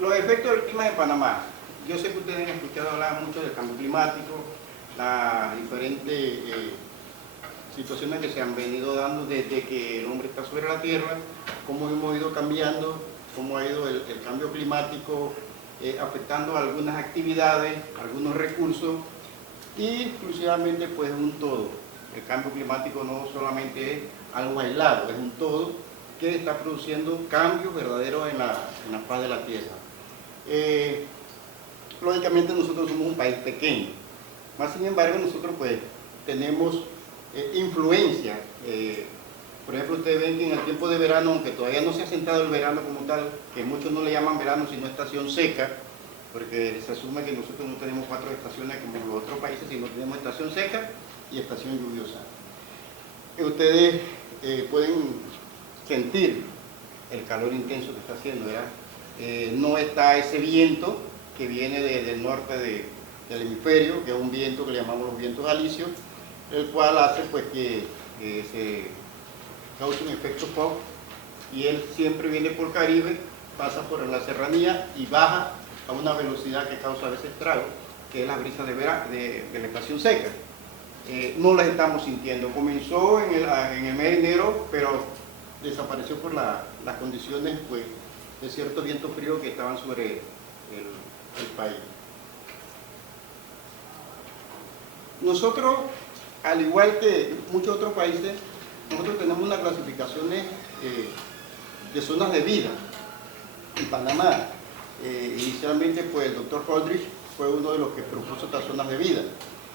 Los efectos del clima de Panamá. Yo sé que ustedes han escuchado hablar mucho del cambio climático, las diferentes situaciones que se han venido dando desde que el hombre está sobre la Tierra, cómo hemos ido cambiando, cómo ha ido el cambio climático afectando algunas actividades, algunos recursos, y exclusivamente pues un todo. El cambio climático no solamente es algo aislado, es un todo que está produciendo cambios verdaderos en la faz de la Tierra. Lógicamente nosotros somos un país pequeño, más sin embargo nosotros pues tenemos influencia. Por ejemplo, ustedes ven que en el tiempo de verano, aunque todavía no se ha sentado el verano como tal, que muchos no le llaman verano sino estación seca, porque se asume que nosotros no tenemos 4 estaciones como en los otros países, sino tenemos estación seca y estación lluviosa. Ustedes pueden sentir el calor intenso que está haciendo, ¿verdad? No está ese viento que viene del norte del hemisferio, que es un viento que le llamamos los vientos alisios, el cual hace pues que se cause un efecto Fock, y él siempre viene por Caribe, pasa por la serranía y baja a una velocidad que causa a veces estragos, que es la brisa de la estación seca. No las estamos sintiendo. Comenzó en el mes de enero, pero desapareció por las condiciones pues, de ciertos vientos fríos que estaban sobre el país. Nosotros, al igual que muchos otros países, nosotros tenemos unas clasificaciones de zonas de vida. En Panamá, inicialmente pues, el doctor Holdridge fue uno de los que propuso estas zonas de vida.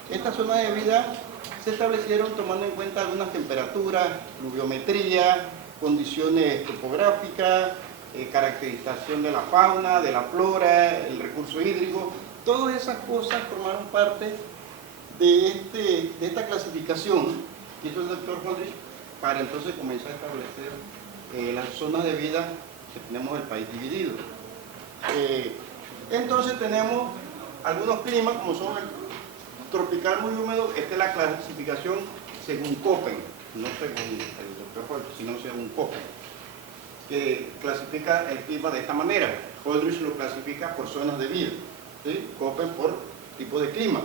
Estas zonas de vida se establecieron tomando en cuenta algunas temperaturas, pluviometría, condiciones topográficas, caracterización de la fauna, de la flora, el recurso hídrico. Todas esas cosas formaron parte de esta clasificación que hizo el doctor Holdridge para entonces comenzar a establecer las zonas de vida que tenemos el país dividido. Entonces tenemos algunos climas como son el tropical muy húmedo. Esta es la clasificación según Köppen, no según el doctor Holdridge, sino según Köppen, que clasifica el clima de esta manera. Holdridge lo clasifica por zonas de vida, ¿sí? Köppen por tipo de clima.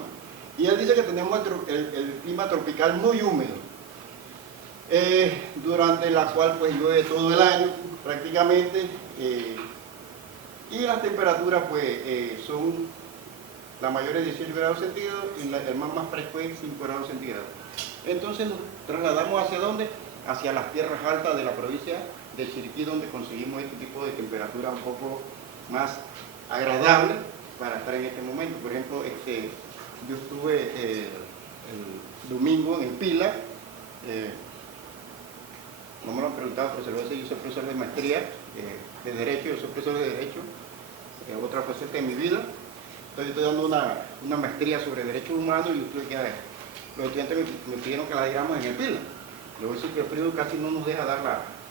Y él dice que tenemos el clima tropical muy húmedo, durante la cual pues llueve todo el año prácticamente, y las temperaturas pues son la mayor es 18 grados centígrados y el más fresco es 5 grados centígrados. Entonces nos trasladamos ¿hacia dónde? Hacia las tierras altas de la provincia de Chiriquí, donde conseguimos este tipo de temperatura un poco más agradable para estar en este momento. Por ejemplo, yo estuve el domingo en Pila, no me lo han preguntado, pero se lo voy a decir, yo soy profesor de maestría de Derecho, yo soy profesor de Derecho, otra faceta de mi vida. Entonces estoy dando una maestría sobre derechos humanos y los estudiantes me pidieron que la diéramos en el Pila. Le voy a decir que el frío casi no nos deja dar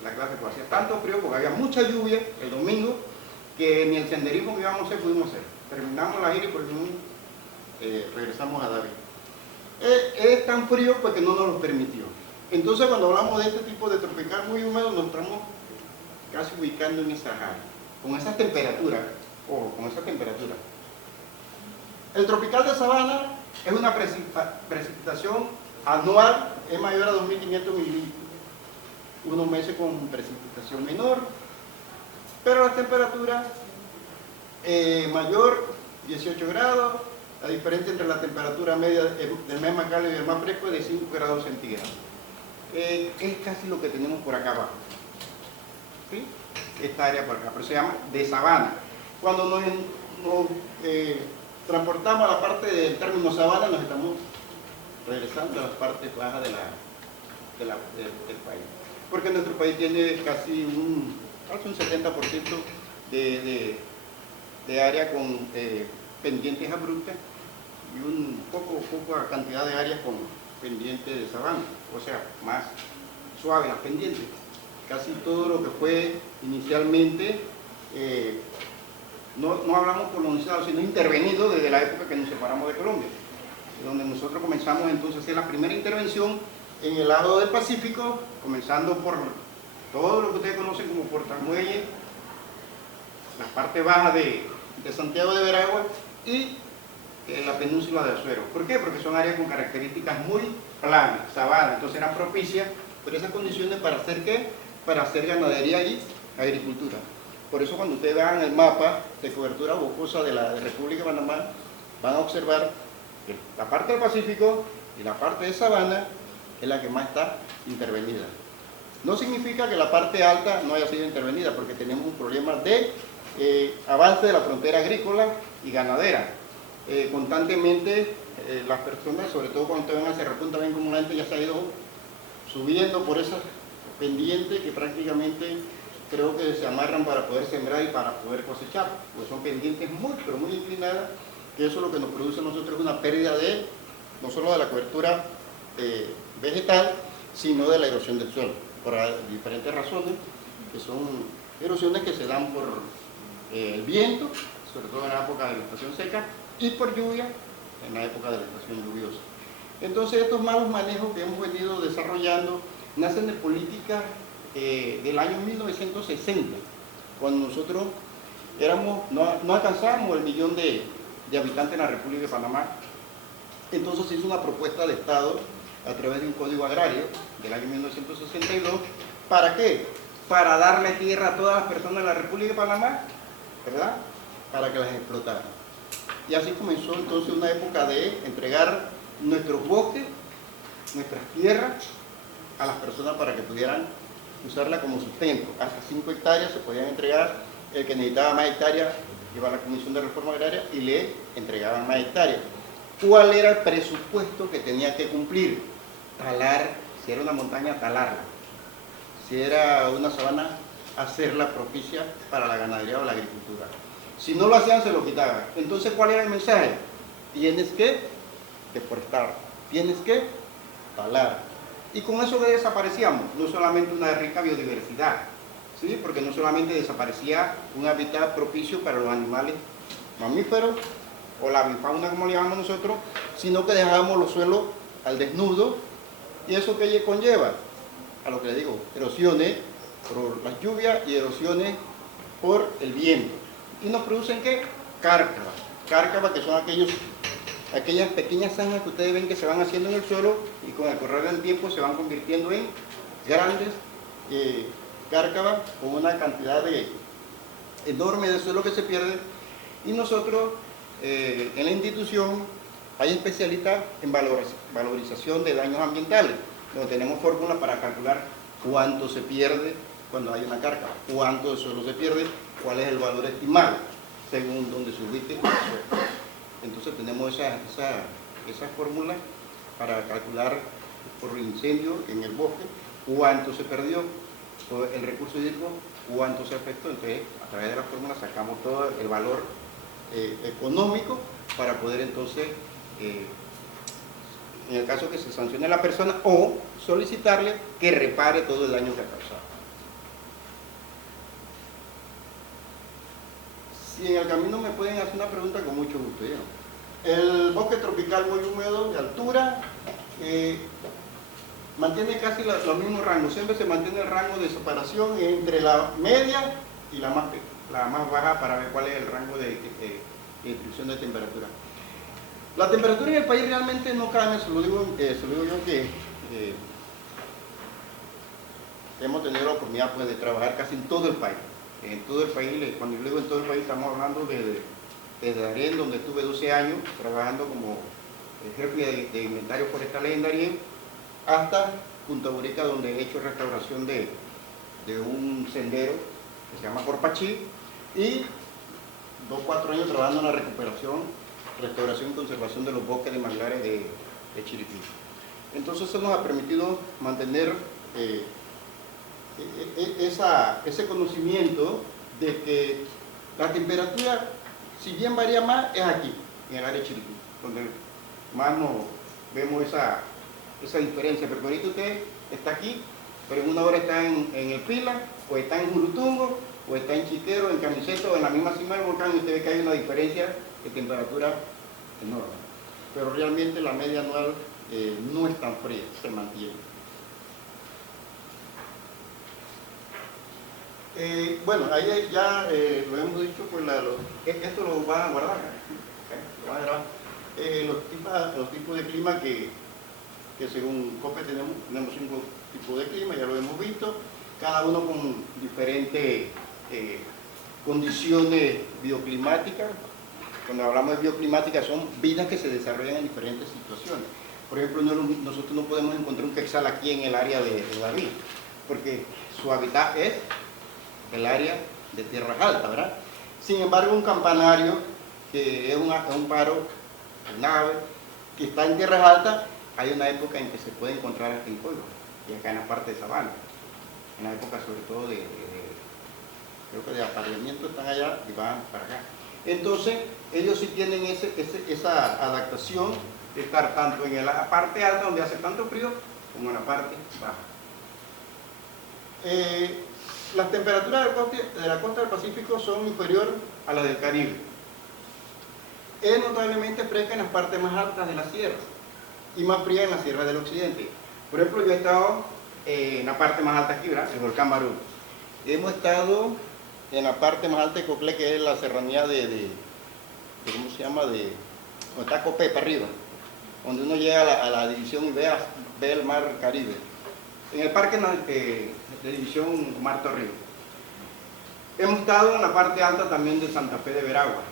la clase, porque hacía tanto frío, porque había mucha lluvia el domingo, que ni el senderismo que íbamos a hacer pudimos hacer. Terminamos la gira y por fin regresamos a David. Es tan frío pues que no nos lo permitió. Entonces cuando hablamos de este tipo de tropical muy húmedo, nos estamos casi ubicando en esa área, con esas temperaturas, ojo, con esa temperatura. El tropical de sabana es una precipitación anual, es mayor a 2.500 mililitros. Unos meses con precipitación menor, pero la temperatura mayor, 18 grados, la diferencia entre la temperatura media del mes más cálido y el más fresco es de 5 grados centígrados. Es casi lo que tenemos por acá abajo, ¿sí? Esta área por acá, pero se llama de sabana. Cuando nos transportamos a la parte del término sabana, nos estamos regresando a las partes bajas del país, porque nuestro país tiene casi un 70% de área con pendientes abruptas y un poca cantidad de áreas con pendientes de sabana, o sea, más suaves las pendientes. Casi todo lo que fue inicialmente, no hablamos colonizado, sino intervenido desde la época que nos separamos de Colombia, donde nosotros comenzamos entonces a hacer la primera intervención en el lado del Pacífico, comenzando por todo lo que ustedes conocen como Portamuelle, la parte baja de Santiago de Veragua y la península de Azuero. ¿Por qué? Porque son áreas con características muy planas, sabana, entonces eran propicias por esas condiciones para hacer ¿qué? Para hacer ganadería y agricultura. Por eso cuando ustedes vean el mapa de cobertura bocosa de la República de Panamá, van a observar que la parte del Pacífico y la parte de sabana es la que más está intervenida. No significa que la parte alta no haya sido intervenida, porque tenemos un problema de avance de la frontera agrícola y ganadera. Constantemente las personas, sobre todo cuando ustedes ven a Cerro Punta, ven como la gente ya se ha ido subiendo por esas pendientes que prácticamente creo que se amarran para poder sembrar y para poder cosechar, pues son pendientes muy, pero muy inclinadas, que eso lo que nos produce a nosotros es una pérdida de, no solo de la cobertura vegetal, sino de la erosión del suelo, por diferentes razones, que son erosiones que se dan por el viento, sobre todo en la época de la estación seca, y por lluvia en la época de la estación lluviosa. Entonces estos malos manejos que hemos venido desarrollando nacen de políticas del año 1960, cuando nosotros no alcanzábamos el 1.000.000 de habitantes en la República de Panamá. Entonces se hizo una propuesta de Estado a través de un código agrario del año 1962. ¿Para qué? Para darle tierra a todas las personas de la República de Panamá, ¿verdad? Para que las explotaran. Y así comenzó entonces una época de entregar nuestros bosques, nuestras tierras, a las personas para que pudieran usarla como sustento. Hasta 5 hectáreas se podían entregar, el que necesitaba más hectáreas iba a la Comisión de Reforma Agraria y le entregaban más hectáreas. ¿Cuál era el presupuesto que tenía que cumplir? Talar, si era una montaña, talarla. Si era una sabana, hacerla propicia para la ganadería o la agricultura. Si no lo hacían, se lo quitaban. Entonces, ¿cuál era el mensaje? Tienes que deforestar, tienes que talar. Y con eso que desaparecíamos, no solamente una rica biodiversidad, ¿sí? Porque no solamente desaparecía un hábitat propicio para los animales mamíferos, o la avifauna como le llamamos nosotros, sino que dejábamos los suelos al desnudo. ¿Y eso qué conlleva? A lo que le digo, erosiones por las lluvias y erosiones por el viento. ¿Y nos producen qué? Cárcavas. Cárcavas, que son aquellas pequeñas zanjas que ustedes ven que se van haciendo en el suelo y con el correr del tiempo se van convirtiendo en grandes cárcavas con una cantidad enorme de suelo que se pierde. Y nosotros en la institución hay especialistas en valorización de daños ambientales, donde tenemos fórmulas para calcular cuánto se pierde cuando hay una cárcava, cuánto de suelo se pierde, cuál es el valor estimado según donde se ubique el suelo. Entonces tenemos esa fórmula para calcular por incendio en el bosque cuánto se perdió, el recurso hídrico, cuánto se afectó. Entonces a través de la fórmula sacamos todo el valor económico para poder entonces, en el caso que se sancione a la persona, o solicitarle que repare todo el daño que ha causado. Si en el camino me pueden hacer una pregunta, con mucho gusto. ¿Ya? El bosque tropical muy húmedo de altura mantiene casi los mismos rangos, siempre se mantiene el rango de separación entre la media y la más baja, para ver cuál es el rango de distribución de temperatura. La temperatura en el país realmente no cambia, se lo digo yo que hemos tenido la oportunidad pues, de trabajar casi en todo el país. En todo el país, cuando yo digo en todo el país, estamos hablando desde Darién, donde estuve 12 años trabajando como jefe de inventario forestal en Darién, hasta Punta Burica, donde he hecho restauración de un sendero que se llama Corpachí, y 2 o 4 años trabajando en la recuperación, restauración y conservación de los bosques de manglares de Chiriquí. Entonces eso nos ha permitido mantener ese conocimiento de que la temperatura, si bien varía más, es aquí, en el área de Chiriquí, donde más nos vemos esa diferencia. Porque ahorita usted está aquí, pero en una hora está en el Pila, o está en Jurutungo, o está en Chiquero, en Camiseta, o en la misma cima del volcán, y usted ve que hay una diferencia de temperatura enorme. Pero realmente la media anual no es tan fría, se mantiene. Bueno, ahí ya lo hemos dicho, pues esto lo van a guardar, lo van a grabar. Los tipos de clima que según COPE tenemos 5 tipos de clima, ya lo hemos visto, cada uno con diferentes condiciones bioclimáticas. Cuando hablamos de bioclimática son vidas que se desarrollan en diferentes situaciones. Por ejemplo, nosotros no podemos encontrar un quetzal aquí en el área de David, porque su hábitat es el área de tierras altas, ¿verdad? Sin embargo, un campanario, que es un paro, un ave, que está en tierras altas, hay una época en que se puede encontrar aquí en Coiba, y acá en la parte de sabana, en la época sobre todo creo que de apareamiento están allá y van para acá. Entonces, ellos sí tienen esa adaptación de estar tanto en la parte alta donde hace tanto frío, como en la parte baja. Las temperaturas de la costa del Pacífico son inferiores a las del Caribe. Es notablemente fresca en las partes más altas de la sierra y más fría en la sierra del occidente. Por ejemplo, yo he estado en la parte más alta aquí, ¿verdad? El volcán Barú. Hemos estado en la parte más alta de Coclé, que es la serranía ¿cómo se llama? Donde está Copé para arriba, donde uno llega a la división y ve el mar Caribe. En el parque de división Mar Torrijos. Hemos estado en la parte alta también de Santa Fe de Veragua,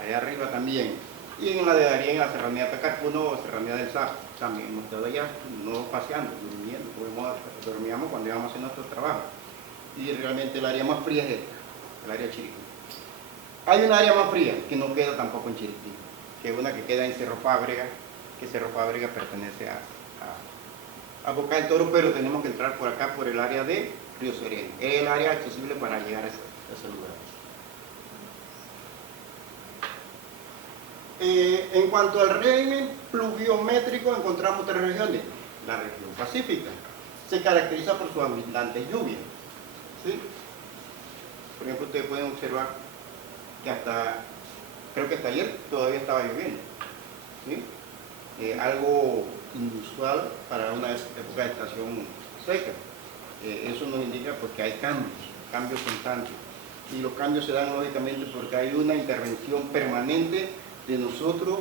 allá arriba también. Y en la de Darien, en la serranía de Tacarpuno o serranía del Sapo, también hemos estado allá, no paseando, durmiendo, dormíamos cuando íbamos a hacer nuestros trabajos. Y realmente el área más fría es esta, el área de Chiriquí. Hay un área más fría que no queda tampoco en Chiriquí, que es una que queda en Cerro Fábrega, que Cerro Fábrega pertenece a Boca del Toro, pero tenemos que entrar por acá, por el área de Río Sereno. Es el área accesible para llegar a ese lugar. En cuanto al régimen pluviométrico, encontramos 3 regiones. La región pacífica se caracteriza por sus abundantes lluvias, ¿sí? Por ejemplo, ustedes pueden observar que creo que hasta ayer todavía estaba lloviendo, ¿sí? Algo inusual para una época de estación seca. Eso nos indica pues, que hay cambios constantes. Y los cambios se dan lógicamente porque hay una intervención permanente de nosotros,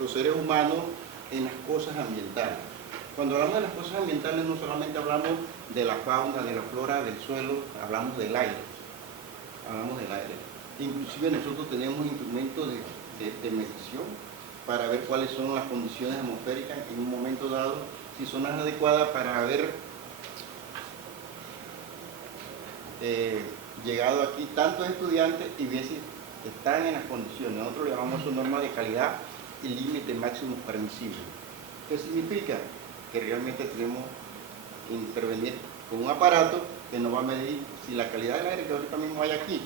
los seres humanos, en las cosas ambientales. Cuando hablamos de las cosas ambientales no solamente hablamos de la fauna, de la flora, del suelo, hablamos del aire. Inclusive nosotros tenemos instrumentos de medición para ver cuáles son las condiciones atmosféricas en un momento dado, si son las adecuadas para haber llegado aquí tantos estudiantes y ver si están en las condiciones. Nosotros le llamamos su norma de calidad y límite máximo permisible. ¿Qué significa? Que realmente tenemos que intervenir con un aparato que nos va a medir si la calidad del aire que ahorita mismo hay aquí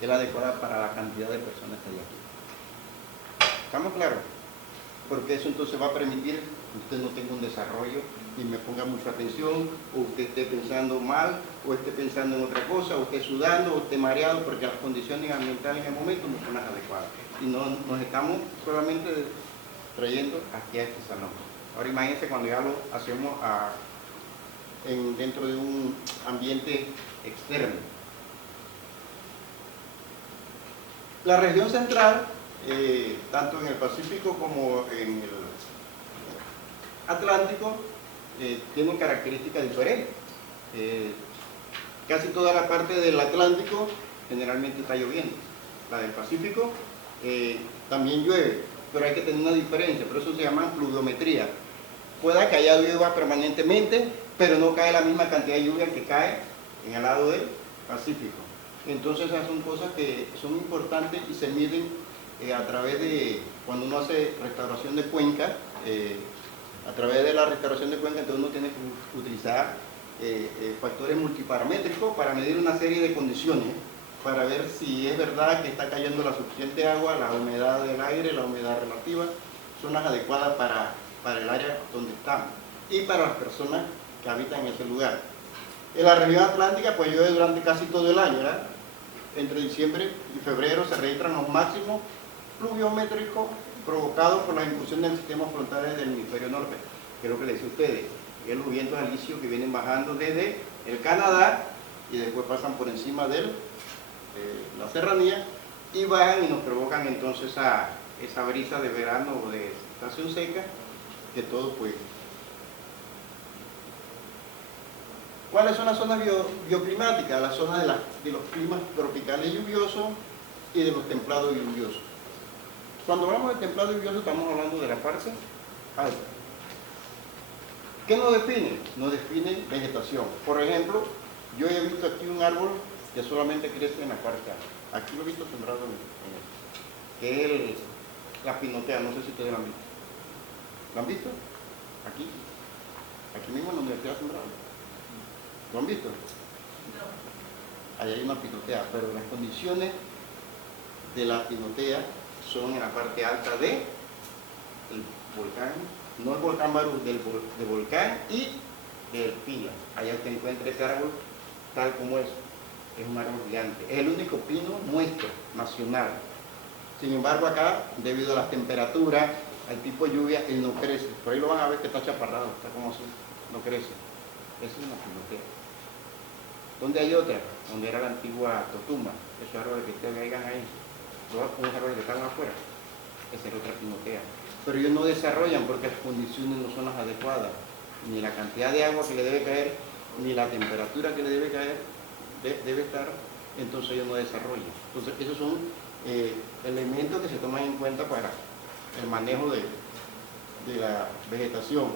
es la adecuada para la cantidad de personas que hay aquí. ¿Estamos claros? Porque eso entonces va a permitir que usted no tenga un desarrollo y me ponga mucha atención, o usted esté pensando mal, o esté pensando en otra cosa, o esté sudando, o esté mareado, porque las condiciones ambientales en el momento no son las adecuadas. Y no nos estamos solamente trayendo aquí a este salón. Ahora imagínense cuando ya lo hacemos dentro de un ambiente externo. La región central, tanto en el Pacífico como en el Atlántico, tienen características diferentes. Casi toda la parte del Atlántico generalmente está lloviendo. La del Pacífico también llueve, pero hay que tener una diferencia, por eso se llama pluviometría. Pueda que haya llueva permanentemente, pero no cae la misma cantidad de lluvia que cae en el lado del Pacífico. Entonces esas son cosas que son importantes y se miden a través de, cuando uno hace restauración de cuenca, a través de la restauración de cuenca, entonces uno tiene que utilizar factores multiparamétricos para medir una serie de condiciones, para ver si es verdad que está cayendo la suficiente agua, la humedad del aire, la humedad relativa, son las adecuadas para el área donde estamos y para las personas que habitan en ese lugar. En la región atlántica pues llueve durante casi todo el año, ¿verdad? Entre diciembre y febrero se registran los máximos pluviométricos provocados por las incursiones del sistema frontales del hemisferio norte, que es lo que les decía a ustedes, es los vientos alisios que vienen bajando desde el Canadá y después pasan por encima de la serranía y bajan y nos provocan entonces esa brisa de verano o de estación seca, que todo pues. ¿Cuáles son las zonas bioclimáticas? Las zonas de los climas tropicales lluviosos y de los templados lluviosos. Cuando hablamos de templado lluvioso estamos hablando de la parte alta. ¿Qué nos define? Nos define vegetación. Por ejemplo, yo he visto aquí un árbol que solamente crece en la parte alta. Aquí lo he visto sembrado que es la pinotea, no sé si ustedes lo han visto. ¿Lo han visto? Aquí. Aquí mismo en la universidad sembrado. ¿Lo han visto? No. Ahí hay una pinotea, pero las condiciones de la pinotea son en la parte alta del volcán, no el volcán Barú, del volcán y del Pila. Allá usted encuentra ese árbol tal como es un árbol gigante. Es el único pino nuestro, nacional. Sin embargo, acá, debido a las temperaturas, al tipo de lluvia, él no crece. Por ahí lo van a ver que está chaparrado, está como así, no crece. Esa es una pinotea. ¿Dónde hay otra? Donde era la antigua Totuma, esos árboles que ustedes vean ahí, unos árboles que están afuera, esa era otra pinotea. Pero ellos no desarrollan porque las condiciones no son las adecuadas, ni la cantidad de agua que le debe caer, ni la temperatura que le debe caer, debe estar, entonces ellos no desarrollan. Entonces esos son elementos que se toman en cuenta para el manejo de la vegetación.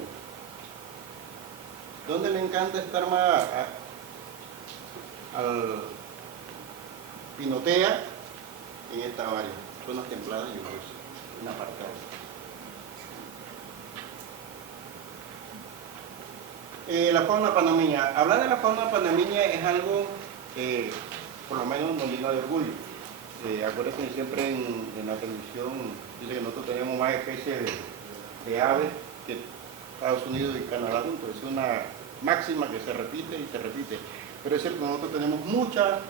¿Dónde le encanta estar más al pinotea? En esta área, zonas templadas y lluviosas, una parte alta. La fauna panameña. Hablar de la fauna panameña es algo que por lo menos nos llena de orgullo. Acuérdense siempre en la televisión, dice que nosotros tenemos más especies de aves que Estados Unidos y Canadá juntos. Es una máxima que se repite y se repite. Pero es cierto que nosotros tenemos muchas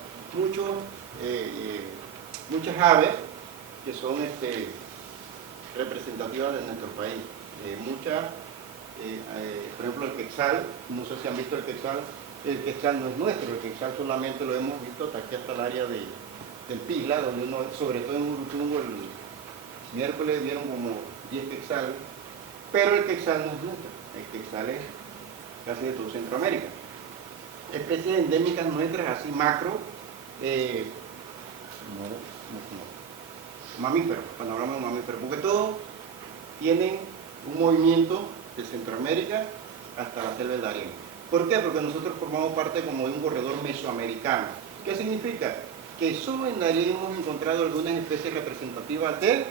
aves que son representativas de nuestro país. Por ejemplo, el quetzal, no sé si han visto el quetzal no es nuestro, el quetzal solamente lo hemos visto hasta aquí, hasta el área del Pila, donde uno, sobre todo en Uruchungo, el miércoles vieron como 10 quetzales, pero el quetzal no es nuestro, el quetzal es casi de todo Centroamérica. Especies endémicas nuestras, así macro, mamíferos, cuando hablamos de mamíferos, porque todos tienen un movimiento de Centroamérica hasta la selva del Darién. ¿Por qué? Porque nosotros formamos parte como de un corredor mesoamericano. ¿Qué significa? Que solo en Darién hemos encontrado algunas especies representativas de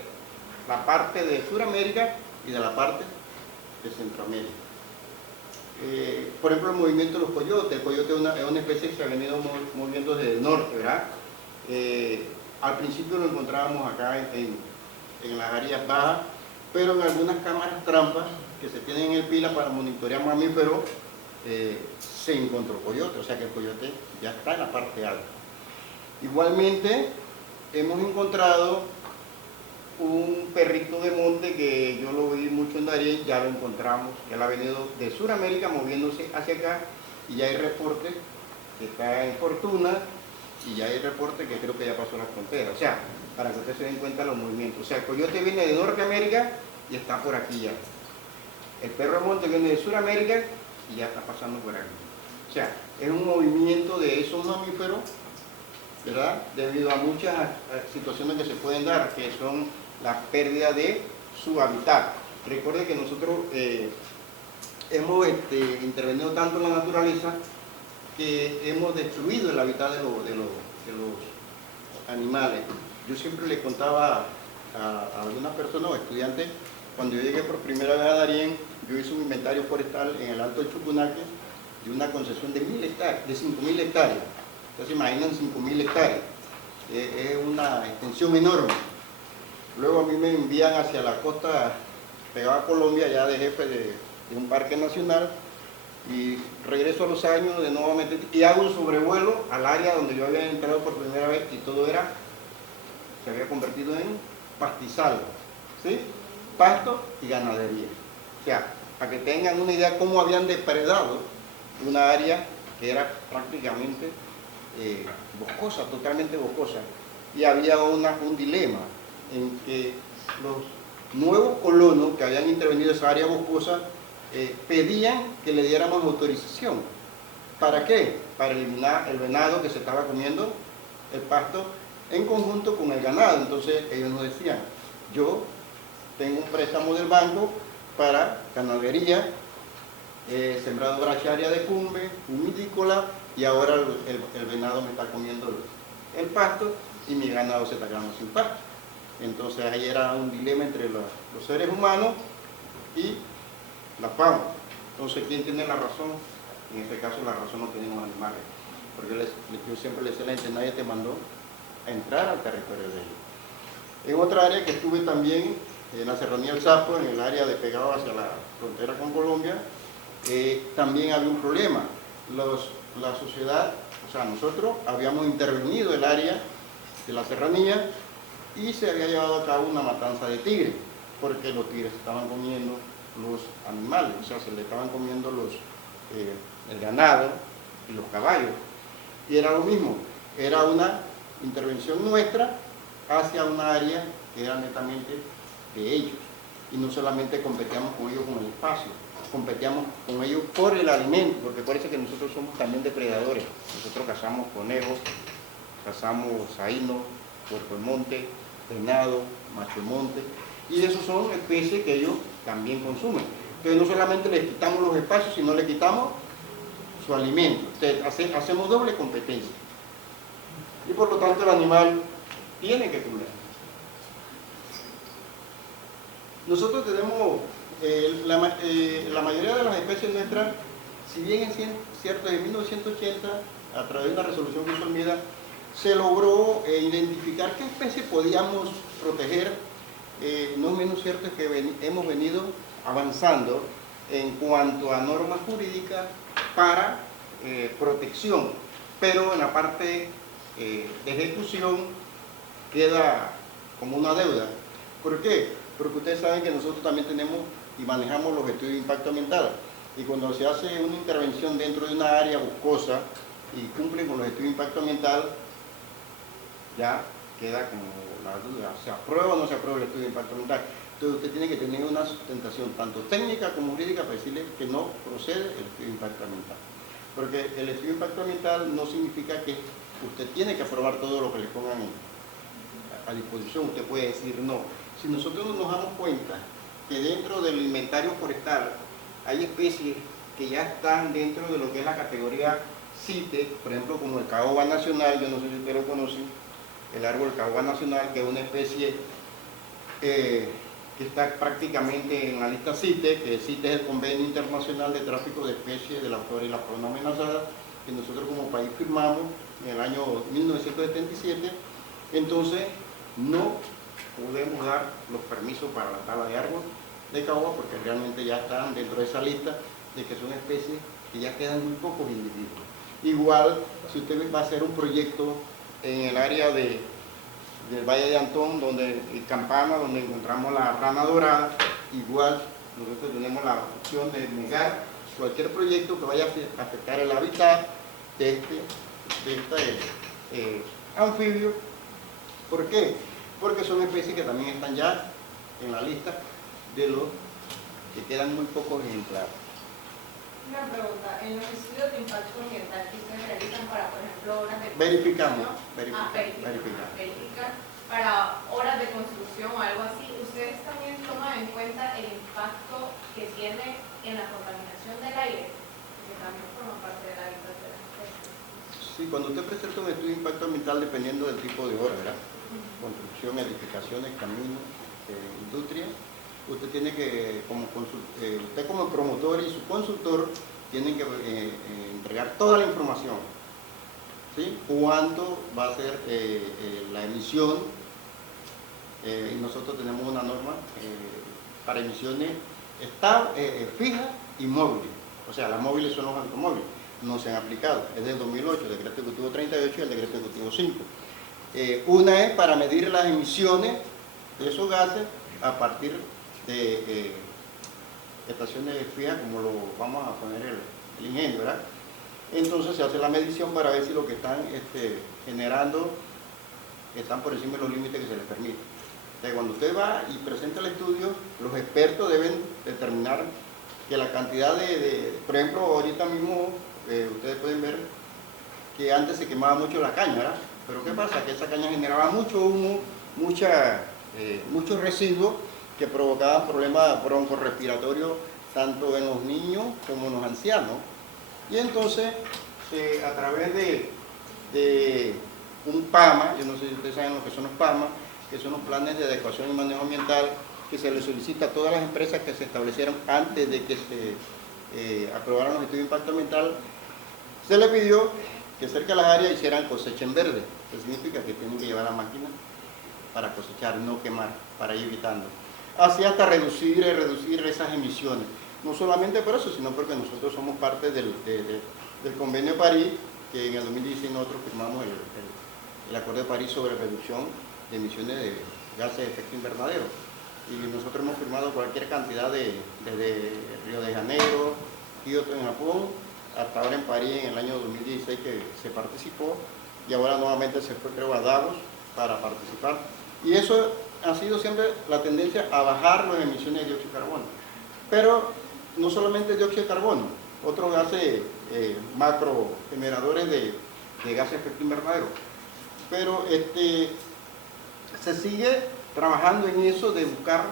la parte de Sudamérica y de la parte de Centroamérica. Por ejemplo, el movimiento de los coyotes. El coyote es una especie que se ha venido moviendo desde el norte, ¿verdad? Al principio lo encontrábamos acá en las áreas bajas, pero en algunas cámaras trampas que se tienen en el Pila para monitorear mamíferos, se encontró coyote, o sea que el coyote ya está en la parte alta. Igualmente, hemos encontrado un perrito de monte que yo lo vi mucho en Darién, ya lo encontramos, él ha venido de Sudamérica moviéndose hacia acá, y ya hay reportes que está en Fortuna, y ya hay reportes que creo que ya pasó la frontera, o sea, para que ustedes se den cuenta de los movimientos. O sea, el coyote viene de Norteamérica y está por aquí ya. El perro de monte viene de Sudamérica y ya está pasando por aquí. O sea, es un movimiento de esos mamíferos, ¿verdad? Debido a muchas situaciones que se pueden dar, que son la pérdida de su hábitat. Recuerde que nosotros hemos intervenido tanto en la naturaleza que hemos destruido el hábitat de los animales. Yo siempre le contaba a algunas personas o estudiantes, cuando yo llegué por primera vez a Darién, yo hice un inventario forestal en el Alto del Chucunaque de una concesión de 5.000 hectáreas. Entonces imaginen 5.000 hectáreas. Es una extensión enorme. Luego a mí me envían hacia la costa pegada a Colombia, ya de jefe de un parque nacional, y regreso a los años de nuevamente y hago un sobrevuelo al área donde yo había entrado por primera vez y todo se había convertido en pastizal, ¿sí? Pasto y ganadería. O sea, para que tengan una idea cómo habían depredado una área que era prácticamente boscosa, totalmente boscosa. Y había un dilema en que los nuevos colonos que habían intervenido en esa área boscosa pedían que le diéramos autorización. ¿Para qué? Para eliminar el venado que se estaba comiendo el pasto en conjunto con el ganado. Entonces ellos nos decían, yo tengo un préstamo del banco para ganadería, sembrado brachiaria de cumbe, humidícola, y ahora el venado me está comiendo el pasto y mi ganado se está quedando sin pasto. Entonces ahí era un dilema entre los seres humanos y la fauna. Entonces, ¿quién tiene la razón? En este caso la razón no tenemos animales, porque yo siempre les decía a la gente, nadie te mandó a entrar al territorio de ellos. En otra área que estuve también, en la Serranía del Sapo, en el área de pegado hacia la frontera con Colombia, también había un problema. La sociedad, o sea, nosotros habíamos intervenido el área de la serranía y se había llevado a cabo una matanza de tigres, porque los tigres estaban comiendo los animales, o sea, se le estaban comiendo el ganado y los caballos. Y era lo mismo, era una intervención nuestra hacia una área que era netamente de ellos. Y no solamente competíamos con ellos con el espacio, competíamos con ellos por el alimento, porque parece que nosotros somos también depredadores. Nosotros cazamos conejos, cazamos saíno, puerco de monte, venado, macho de monte, y esos son especies que ellos también consumen. Entonces no solamente les quitamos los espacios, sino le quitamos su alimento. Entonces, hacemos doble competencia. Y por lo tanto el animal tiene que comer. Nosotros tenemos, la mayoría de las especies nuestras, si bien es cierto, en 1980, a través de una resolución que hizo Almeida, se logró identificar qué especies podíamos proteger. No es menos cierto que hemos venido avanzando en cuanto a normas jurídicas para protección, pero en la parte de ejecución queda como una deuda. ¿Por qué? Porque ustedes saben que nosotros también tenemos y manejamos los estudios de impacto ambiental, y cuando se hace una intervención dentro de una área boscosa y cumplen con los estudios de impacto ambiental, ya queda como la duda, ¿se aprueba o no se aprueba el estudio de impacto ambiental? Entonces usted tiene que tener una sustentación tanto técnica como jurídica para decirle que no procede el estudio de impacto ambiental. Porque el estudio de impacto ambiental no significa que usted tiene que aprobar todo lo que le pongan a disposición. Usted puede decir no. Si nosotros nos damos cuenta que dentro del inventario forestal hay especies que ya están dentro de lo que es la categoría CITES, por ejemplo como el caoba nacional, yo no sé si ustedes lo conocen, el árbol caoba nacional, que es una especie que está prácticamente en la lista CITES, que CITES es el Convenio Internacional de Tráfico de Especies de la Flora y la Fauna Amenazada, que nosotros como país firmamos en el año 1977. Entonces no podemos dar los permisos para la tala de árbol de caoba porque realmente ya están dentro de esa lista de que son especies que ya quedan muy pocos individuos. Igual, si usted va a hacer un proyecto en el área del Valle de Antón, en Campana, donde encontramos la rana dorada, igual nosotros tenemos la opción de negar cualquier proyecto que vaya a afectar el hábitat de este anfibio. ¿Por qué? Porque son especies que también están ya en la lista de los que quedan muy pocos ejemplares. Una pregunta, en los estudios de impacto ambiental que ustedes realizan para, por ejemplo, obras de verifican para obras de construcción o algo así, ¿ustedes también toman en cuenta el impacto que tiene en la contaminación del aire? Que también forma parte del hábitat de las especies. Sí, cuando usted presenta un estudio de impacto ambiental, dependiendo del tipo de obra, ¿verdad? Construcción, edificaciones, caminos, industria, usted tiene que, usted como promotor y su consultor, tienen que entregar toda la información, ¿sí? Cuánto va a ser la emisión, y nosotros tenemos una norma para emisiones fijas y móviles. O sea, las móviles son los automóviles, no se han aplicado, es del 2008, el decreto ejecutivo 38 y el decreto ejecutivo 5. Una es para medir las emisiones de esos gases a partir de estaciones fijas, como lo vamos a poner el ingenio, ¿verdad? Entonces se hace la medición para ver si lo que están generando están por encima de los límites que se les permite. O sea, cuando usted va y presenta el estudio, los expertos deben determinar que la cantidad por ejemplo, ahorita mismo ustedes pueden ver que antes se quemaba mucho la caña, ¿verdad? Pero ¿qué pasa? Que esa caña generaba mucho humo, muchos residuos que provocaban problemas broncorrespiratorios tanto en los niños como en los ancianos. Y entonces, a través de un PAMA, yo no sé si ustedes saben lo que son los PAMA, que son los planes de adecuación y manejo ambiental, que se les solicita a todas las empresas que se establecieron antes de que se aprobaran los estudios de impacto ambiental, se les pidió que cerca de las áreas hicieran cosecha en verde, que significa que tienen que llevar la máquina para cosechar, no quemar, para ir evitando. Así hasta reducir esas emisiones. No solamente por eso, sino porque nosotros somos parte del Convenio de París, que en el 2016 nosotros firmamos el Acuerdo de París sobre reducción de emisiones de gases de efecto invernadero. Y nosotros hemos firmado cualquier cantidad desde Río de Janeiro, Kioto en Japón, hasta ahora en París en el año 2016 que se participó, y ahora nuevamente se fue, creo, a Davos para participar. Y eso ha sido siempre la tendencia a bajar las emisiones de dióxido de carbono. Pero no solamente dióxido de carbono, otros gases macro generadores de gases de efecto invernadero. Pero se sigue trabajando en eso de buscar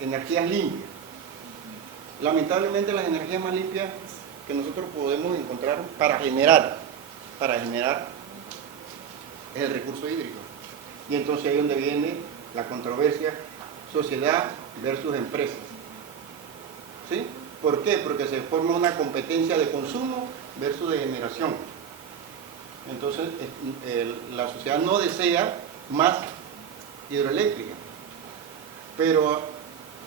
energías limpias. Lamentablemente las energías más limpias que nosotros podemos encontrar para generar es el recurso hídrico. Y entonces ahí es donde viene la controversia sociedad versus empresas. ¿Sí? ¿Por qué? Porque se forma una competencia de consumo versus de generación. Entonces la sociedad no desea más hidroeléctrica, pero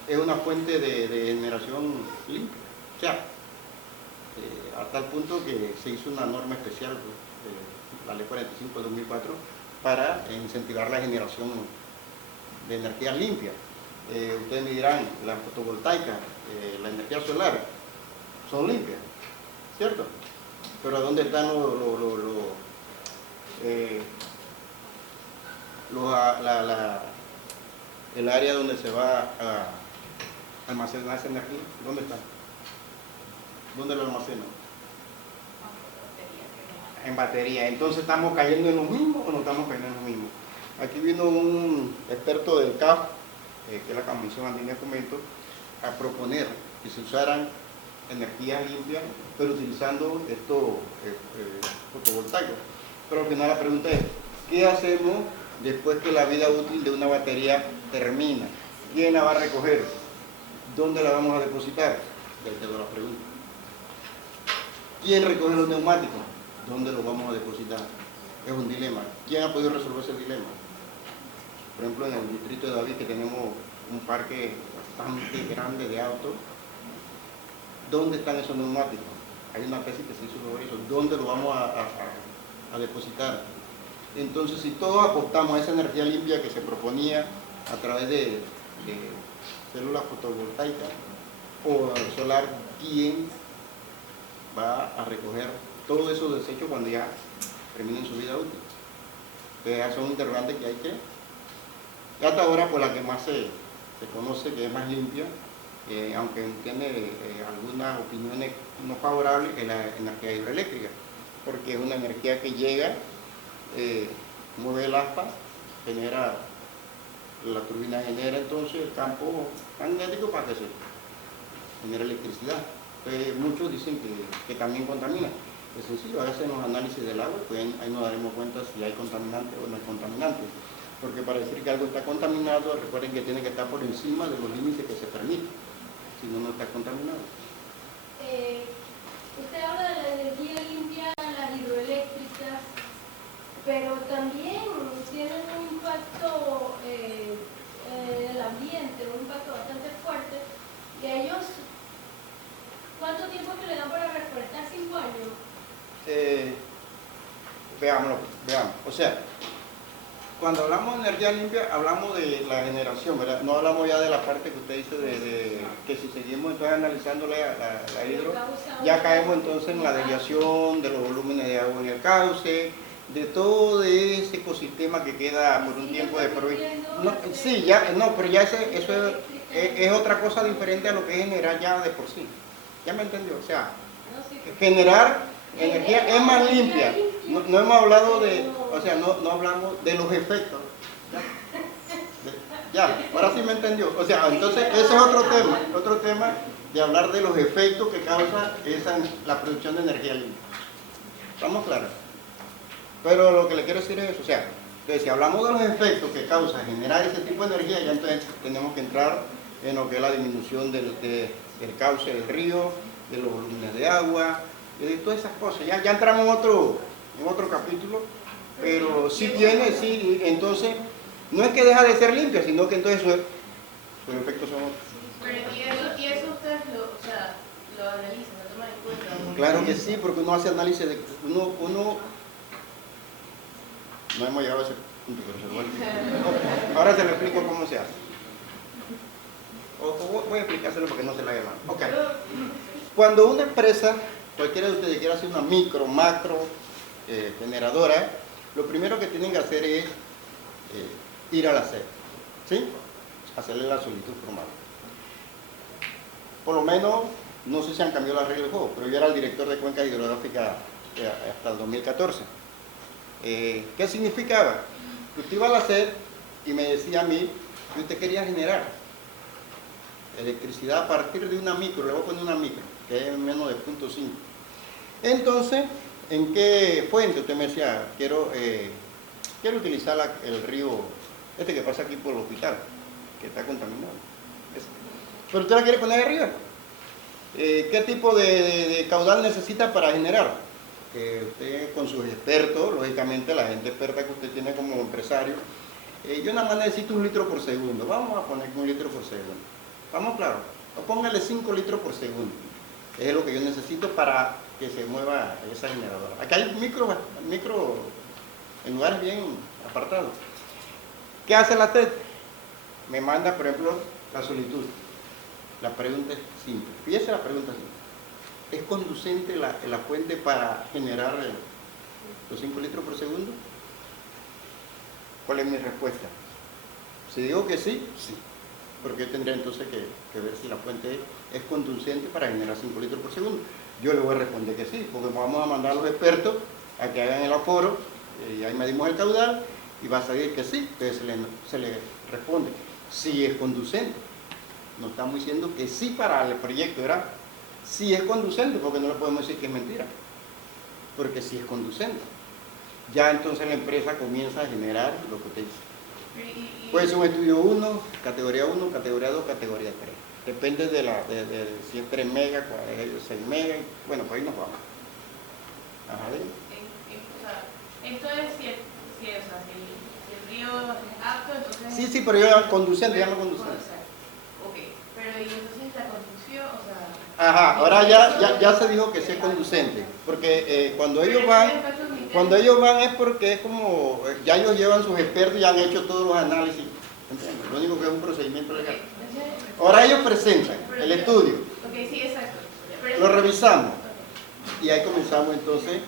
es una fuente de generación limpia. O sea, a tal punto que se hizo una norma especial, la Ley 45 de 2004, para incentivar la generación de energía limpia. Ustedes me dirán, la fotovoltaica, la energía solar, son limpias, ¿cierto? Pero ¿dónde están el área donde se va a almacenar esa energía? ¿Dónde está? ¿Dónde lo almacenan? En batería. Entonces, ¿estamos cayendo en lo mismo o no estamos cayendo en lo mismo? Aquí vino un experto del CAF, que es la Comisión Andina de Fomento, a proponer que se usaran energías limpias, pero utilizando estos fotovoltaicos. Pero al final la pregunta es, ¿qué hacemos después que la vida útil de una batería termina? ¿Quién la va a recoger? ¿Dónde la vamos a depositar? Ya quedó la pregunta. ¿Quién recoge los neumáticos? ¿Dónde los vamos a depositar? Es un dilema. ¿Quién ha podido resolver ese dilema? Por ejemplo, en el distrito de David, que tenemos un parque bastante grande de autos, ¿dónde están esos neumáticos? Hay una tesis que se hizo sobre eso. ¿Dónde lo vamos a depositar? Entonces, si todos apostamos a esa energía limpia que se proponía a través de células fotovoltaicas o solar, ¿quién va a recoger todos esos desechos cuando ya terminen su vida útil? Entonces, son interrogantes que hay que... Y hasta ahora, pues la que más se conoce, que es más limpia, aunque tiene algunas opiniones no favorables, es la energía hidroeléctrica, porque es una energía que llega, mueve el asta, la turbina genera entonces el campo magnético para que se genere electricidad. Entonces, muchos dicen que también contamina. Es sencillo, a veces en los análisis del agua, pues ahí nos daremos cuenta si hay contaminante o no hay contaminante. Porque para decir que algo está contaminado, recuerden que tiene que estar por encima de los límites que se permiten, si no, no está contaminado. Usted habla de la energía limpia, las hidroeléctricas, pero también tienen un impacto en el ambiente, un impacto bastante fuerte, que ellos, ¿cuánto tiempo que le dan para reforestar? 5 años. Veamos. O sea, Cuando hablamos de energía limpia, hablamos de la generación, ¿verdad? No hablamos ya de la parte que usted dice que si seguimos entonces analizando la hidro, ya caemos entonces en la desviación de los volúmenes de agua en el cauce, de todo ese ecosistema que queda por un tiempo de no, sí, ya, no, pero ya eso es otra cosa diferente a lo que es generar ya de por sí. ¿Ya me entendió? O sea, generar energía es más limpia. No hemos hablado de, o sea, no hablamos de los efectos. Ya, ahora sí me entendió. O sea, entonces ese es otro tema de hablar de los efectos que causa la producción de energía limpia. ¿Estamos claros? Pero lo que le quiero decir es eso, o sea, que si hablamos de los efectos que causa generar ese tipo de energía, ya entonces tenemos que entrar en lo que es la disminución del cauce del río, de los volúmenes de agua, de todas esas cosas. Ya entramos en otro capítulo, pero sí tiene, sí, entonces, no es que deja de ser limpia, sino que entonces sus efectos son otros. Pero y eso ustedes lo analizan, lo toman en cuenta. Claro que sí, porque uno hace análisis de uno no hemos llegado a ese punto, pero se vuelve. Ahora se lo explico cómo se hace. Voy a explicárselo porque no se la haga mal. Okay. Cuando una empresa, cualquiera de ustedes quiera hacer una micro, macro generadora, lo primero que tienen que hacer es ir a la sede, ¿sí? Hacerle la solicitud formal. Por lo menos, no sé si han cambiado las reglas del juego, pero yo era el director de cuenca hidrográfica hasta el 2014. ¿Qué significaba? Que usted iba a la sede y me decía a mí que usted quería generar electricidad a partir de una micro, le voy a poner una micro, que es menos de 0.5. Entonces, ¿en qué fuente? Usted me decía, quiero utilizar el río, que pasa aquí por el hospital, que está contaminado. Pero usted la quiere poner arriba. ¿Qué tipo de caudal necesita para generar? Que usted con sus expertos, lógicamente la gente experta que usted tiene como empresario, yo nada más necesito 1 litro por segundo. Vamos a poner 1 litro por segundo. ¿Vamos claro? O póngale 5 litros por segundo. Es lo que yo necesito para que se mueva esa generadora. Acá hay micro en lugares bien apartados. ¿Qué hace la TED? Me manda, por ejemplo, la solicitud. La pregunta es simple. Fíjese la pregunta simple. ¿Es conducente la fuente para generar los 5 litros por segundo? ¿Cuál es mi respuesta? Si digo que sí, sí. Porque yo tendría entonces que ver si la fuente es conducente para generar 5 litros por segundo. Yo le voy a responder que sí, porque vamos a mandar a los expertos a que hagan el aforo, y ahí medimos el caudal, y va a salir que sí. Entonces se le responde, sí es conducente. No estamos diciendo que sí para el proyecto, ¿verdad? Sí es conducente, porque no le podemos decir que es mentira, porque sí es conducente. Ya entonces la empresa comienza a generar lo que usted dice. Puede ser un estudio 1, categoría 1, categoría 2, categoría 3. Depende de si es 3 megas, 6 megas, bueno, pues ahí nos vamos. Ajá, esto es si el río es apto, entonces... Sí, pero yo conducente, llama conducente. Ok, pero y entonces la conducción, o sea... Ajá, ahora ya se dijo que sí es conducente, porque cuando ellos van es porque es como, ya ellos llevan sus expertos y han hecho todos los análisis, ¿entiendes? Lo único que es un procedimiento legal. Ahora ellos presentan el estudio, sí, exacto. Lo revisamos y ahí comenzamos entonces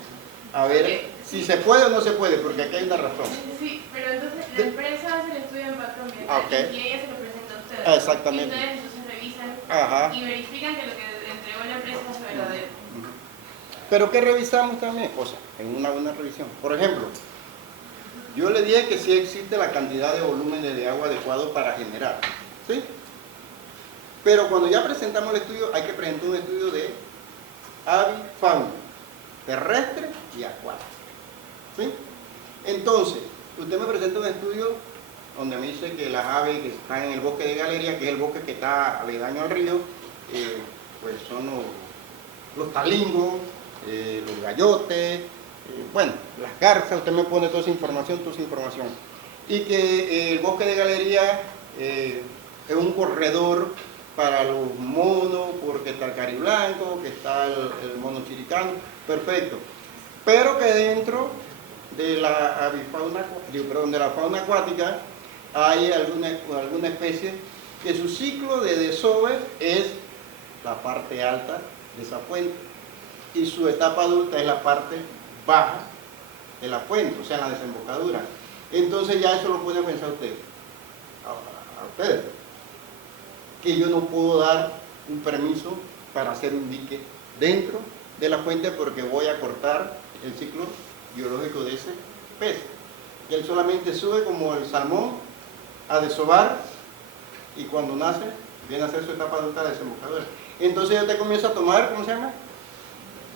a ver si se puede o no se puede, porque aquí hay una razón. Sí, pero entonces la empresa hace el estudio de impacto ambiental y ella se lo presenta a ustedes. Exactamente. Y ustedes entonces revisan y verifican que lo que entregó la empresa es verdadero. Pero ¿qué revisamos también? O sea, en una buena revisión. Por ejemplo, yo le dije que sí existe la cantidad de volúmenes de agua adecuado para generar, ¿sí? Pero cuando ya presentamos el estudio, hay que presentar un estudio de avifauna, terrestre y acuática, ¿sí? Entonces, usted me presenta un estudio donde me dice que las aves que están en el bosque de Galería, que es el bosque que está aledaño al río, pues son los talingos, los gallotes, bueno, las garzas. Usted me pone toda esa información. Y que el bosque de Galería es un corredor para los monos, porque está el cariblanco, que está el mono chiricano, perfecto. Pero que dentro de la avifauna, perdón, de la fauna acuática, hay alguna especie que su ciclo de desove es la parte alta de esa fuente y su etapa adulta es la parte baja de la fuente, o sea, la desembocadura. Entonces ya eso lo pueden pensar ustedes, a ustedes, que yo no puedo dar un permiso para hacer un dique dentro de la fuente porque voy a cortar el ciclo biológico de ese pez. Y él solamente sube como el salmón a desovar y cuando nace viene a hacer su etapa adulta de desembocadura. Entonces ya te comienza a tomar, ¿cómo se llama?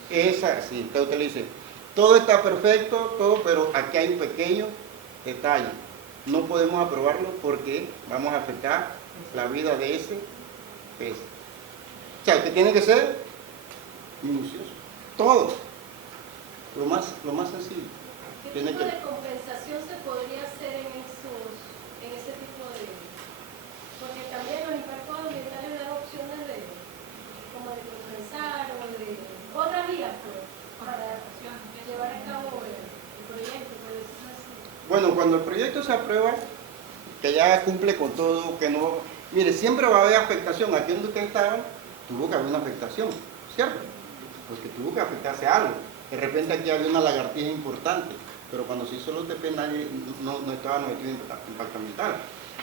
Esa, sí, usted le dice, todo está perfecto, todo, pero aquí hay un pequeño detalle. No podemos aprobarlo porque vamos a afectar la vida de ese pez. O sea, usted tiene que ser minucioso. Todo. Lo más sencillo. ¿Qué Tiene tipo que... de compensación se podría hacer en ese tipo de...? Porque también los impactos ambientales dan opciones como de compensar o de otras vías pues, para llevar a cabo el proyecto. Pues, así. Bueno, cuando el proyecto se aprueba, que ya cumple con todo, que no... Mire, siempre va a haber afectación. Aquí donde usted estaba, tuvo que haber una afectación, ¿cierto? Porque tuvo que afectarse algo. De repente aquí había una lagartija importante, pero cuando se hizo el OTP nadie no estaba metido en impacto ambiental.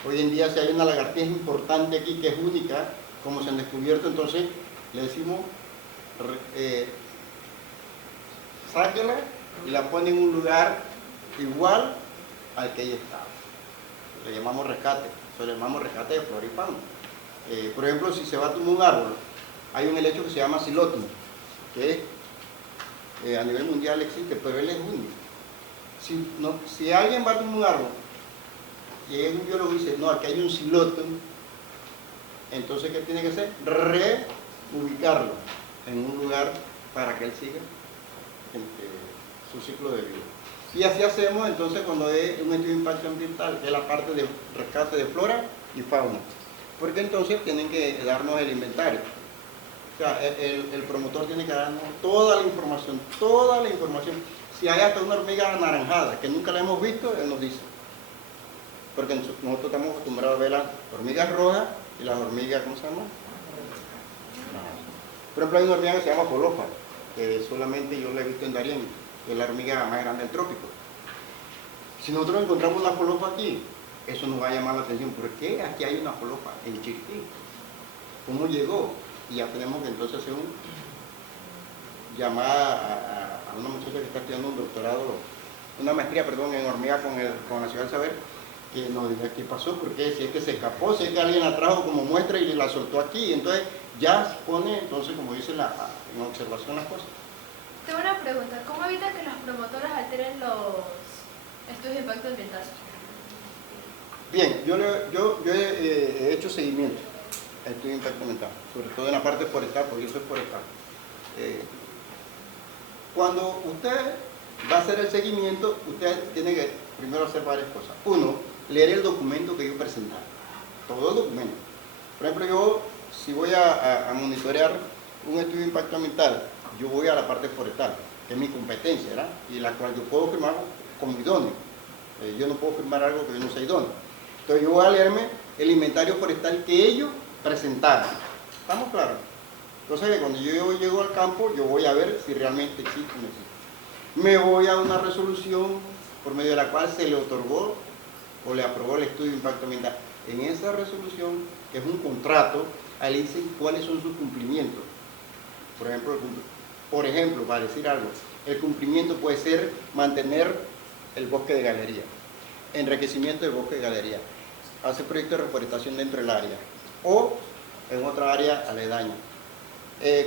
Hoy en día si hay una lagartija importante aquí que es única, como se han descubierto, entonces le decimos sáquela y la pone en un lugar igual al que ella estaba. Le llamamos rescate, eso le llamamos rescate de flora y fauna. Por ejemplo, si se va a tumbar un árbol, hay un helecho que se llama Silotum, que a nivel mundial existe, pero él es único. Si alguien va a tumbar un árbol y es un biólogo y dice, no, aquí hay un Silotum, entonces ¿qué tiene que hacer? Reubicarlo en un lugar para que él siga su ciclo de vida. Y así hacemos entonces cuando es un estudio de impacto ambiental, que es la parte de rescate de flora y fauna. Porque entonces tienen que darnos el inventario. O sea, el promotor tiene que darnos toda la información, toda la información. Si hay hasta una hormiga anaranjada que nunca la hemos visto, él nos dice. Porque nosotros estamos acostumbrados a ver las hormigas rojas y las hormigas, ¿cómo se llama? Por ejemplo, hay una hormiga que se llama folofa, que solamente yo la he visto en Darién, que es la hormiga más grande del trópico. Si nosotros encontramos una folofa aquí, eso nos va a llamar la atención. ¿Por qué aquí hay una folofa en Chiriquí? ¿Cómo llegó? Y ya tenemos que entonces hacer llamar a una muchacha que está estudiando un doctorado, una maestría, perdón, en hormiga con la Ciudad del Saber, que nos diga qué pasó, porque si es que se escapó, si es que alguien la trajo como muestra y la soltó aquí, entonces ya pone, entonces como dice en observación las cosas. Tengo una pregunta, ¿cómo evita que los promotores alteren los estudios de impacto ambiental? Bien, yo he hecho seguimiento al estudio de impacto ambiental, sobre todo en la parte forestal, porque yo soy forestal. Cuando usted va a hacer el seguimiento, usted tiene que primero hacer varias cosas. Uno, leer el documento que yo presenté, todo el documento. Por ejemplo, yo si voy a monitorear un estudio de impacto ambiental, yo voy a la parte forestal, que es mi competencia, ¿verdad? Y la cual yo puedo firmar como idóneo. Yo no puedo firmar algo que yo no sea idóneo. Entonces yo voy a leerme el inventario forestal que ellos presentaron. ¿Estamos claros? Entonces cuando yo llego al campo, yo voy a ver si realmente existe o no existe. Me voy a una resolución por medio de la cual se le otorgó o le aprobó el estudio de impacto ambiental. En esa resolución, que es un contrato, ahí le dicen cuáles son sus cumplimientos. Por ejemplo, para decir algo, el cumplimiento puede ser mantener el bosque de galería, enriquecimiento del bosque de galería, hacer proyectos de reforestación dentro del área o en otra área aledaña,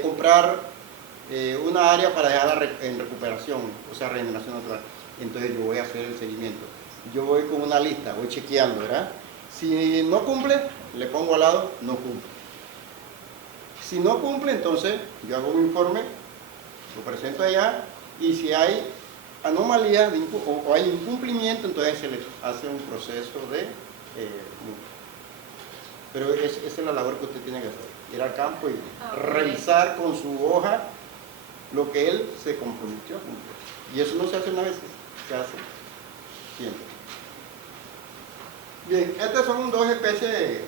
comprar una área para dejarla en recuperación, o sea, regeneración natural. Entonces yo voy a hacer el seguimiento. Yo voy con una lista, voy chequeando, ¿verdad? Si no cumple, le pongo al lado, no cumple. Si no cumple, entonces yo hago un informe, lo presento allá, y si hay anomalías o hay incumplimiento, entonces se le hace un proceso de pero esa es la labor que usted tiene que hacer, ir al campo y revisar con su hoja lo que él se comprometió a cumplir. Y eso no se hace una vez, se hace siempre. Bien, estas son dos especies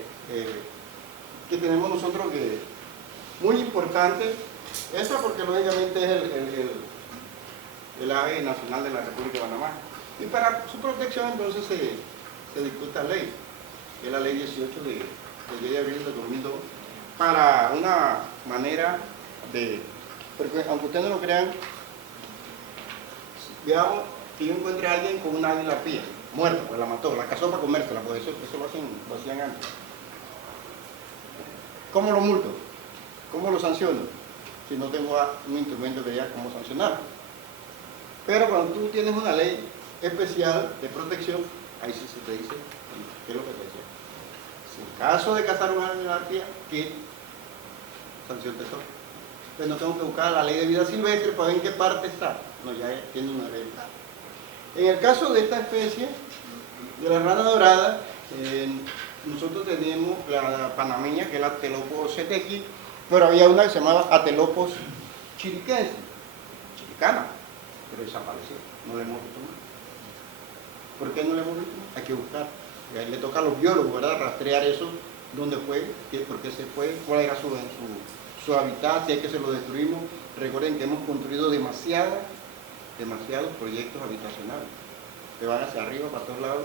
que tenemos nosotros que muy importantes. Esta porque lógicamente es el ave nacional de la República de Panamá. Y para su protección entonces se dictó esta ley, que es la ley 18 del 10 de abril de 2002, para una manera de, porque aunque ustedes no lo crean, digamos que yo encuentre a alguien con una águila arpía, muerta, pues la mató, la cazó para comérsela, pues eso lo hacían antes. ¿Cómo lo multo? ¿Cómo lo sanciono? Si no tengo un instrumento que diga cómo sancionar. Pero cuando tú tienes una ley especial de protección, ahí sí se te dice qué es lo que te decía. Si en caso de cazar una águila arpía, ¿qué sanción te toca? Pues no tengo que buscar la ley de vida silvestre para ver en qué parte está. No, ya tiene una ley. En el caso de esta especie, de la rana dorada, nosotros tenemos la panameña, que es la Atelopus cetequi, pero había una que se llamaba Atelopus chiriquense, chiricana, pero desapareció, no la hemos visto más. ¿Por qué no la hemos visto más? Hay que buscar. Y ahí le toca a los biólogos, ¿verdad?, rastrear eso, dónde fue, por qué se fue, cuál era su hábitat, si es que se lo destruimos. Recuerden que hemos construido demasiados proyectos habitacionales que van hacia arriba, para todos lados,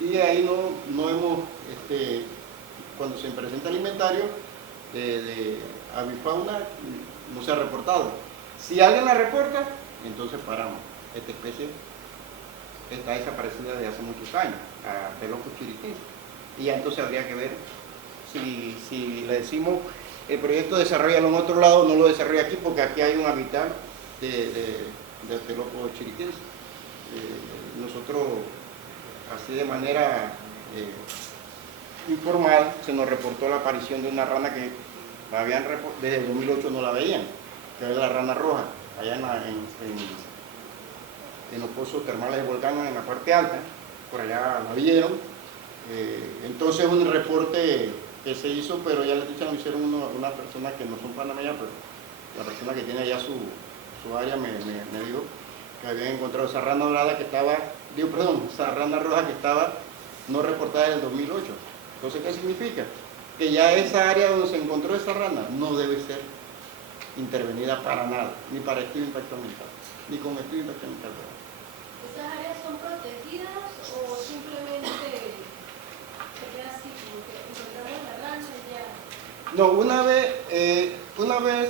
y ahí no hemos, cuando se presenta el inventario de avifauna, no se ha reportado. Si alguien la reporta, entonces paramos. Esta especie está desaparecida desde hace muchos años, a Atelopus chiriquense, y ya entonces habría que ver si le decimos el proyecto desarrollalo en otro lado, no lo desarrolla aquí, porque aquí hay un hábitat de Atelopus chiriquense. Nosotros, así de manera informal, se nos reportó la aparición de una rana que desde el 2008 no la veían, que es la rana roja, allá en los pozos termales de Volcán, en la parte alta, por allá la vieron. Entonces un reporte que se hizo, pero ya les lo hicieron unas personas que no son panameñas, pero la persona que tiene allá su área me dijo que habían encontrado esa rana dorada que estaba, esa rana roja que estaba no reportada en el 2008. Entonces, ¿qué significa? Que ya esa área donde se encontró esa rana no debe ser intervenida para nada, ni para estudio de impacto ambiental, ni con estudio de impacto ambiental. ¿Esas áreas son protegidas o simplemente se queda así, como que encontramos la rana y ya? No, una vez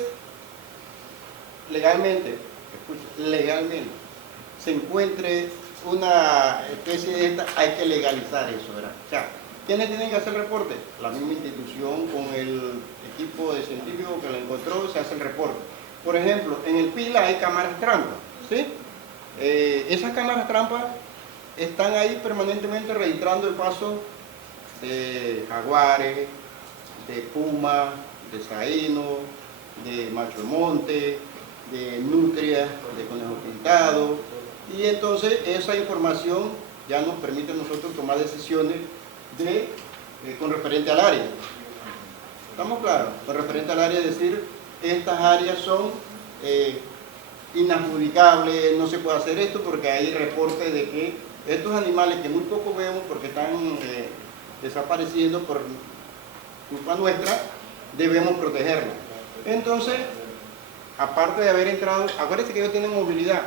legalmente se encuentre una especie de esta, hay que legalizar eso, ¿verdad? O sea, ¿quiénes tienen que hacer el reporte? La misma institución con el equipo de científicos que la encontró, se hace el reporte. Por ejemplo, en el Pila hay cámaras trampa, ¿sí? Esas cámaras trampa están ahí permanentemente registrando el paso de jaguares, de puma, de saíno, de macho de monte, de nutria, de conejo pintado, y entonces esa información ya nos permite a nosotros tomar decisiones con referente al área. ¿Estamos claros? Con referente al área, decir, estas áreas son inadjudicables, no se puede hacer esto porque hay reportes de que estos animales que muy poco vemos porque están desapareciendo por culpa nuestra, debemos protegerlos. Entonces, aparte de haber entrado, acuérdense que ellos tienen movilidad.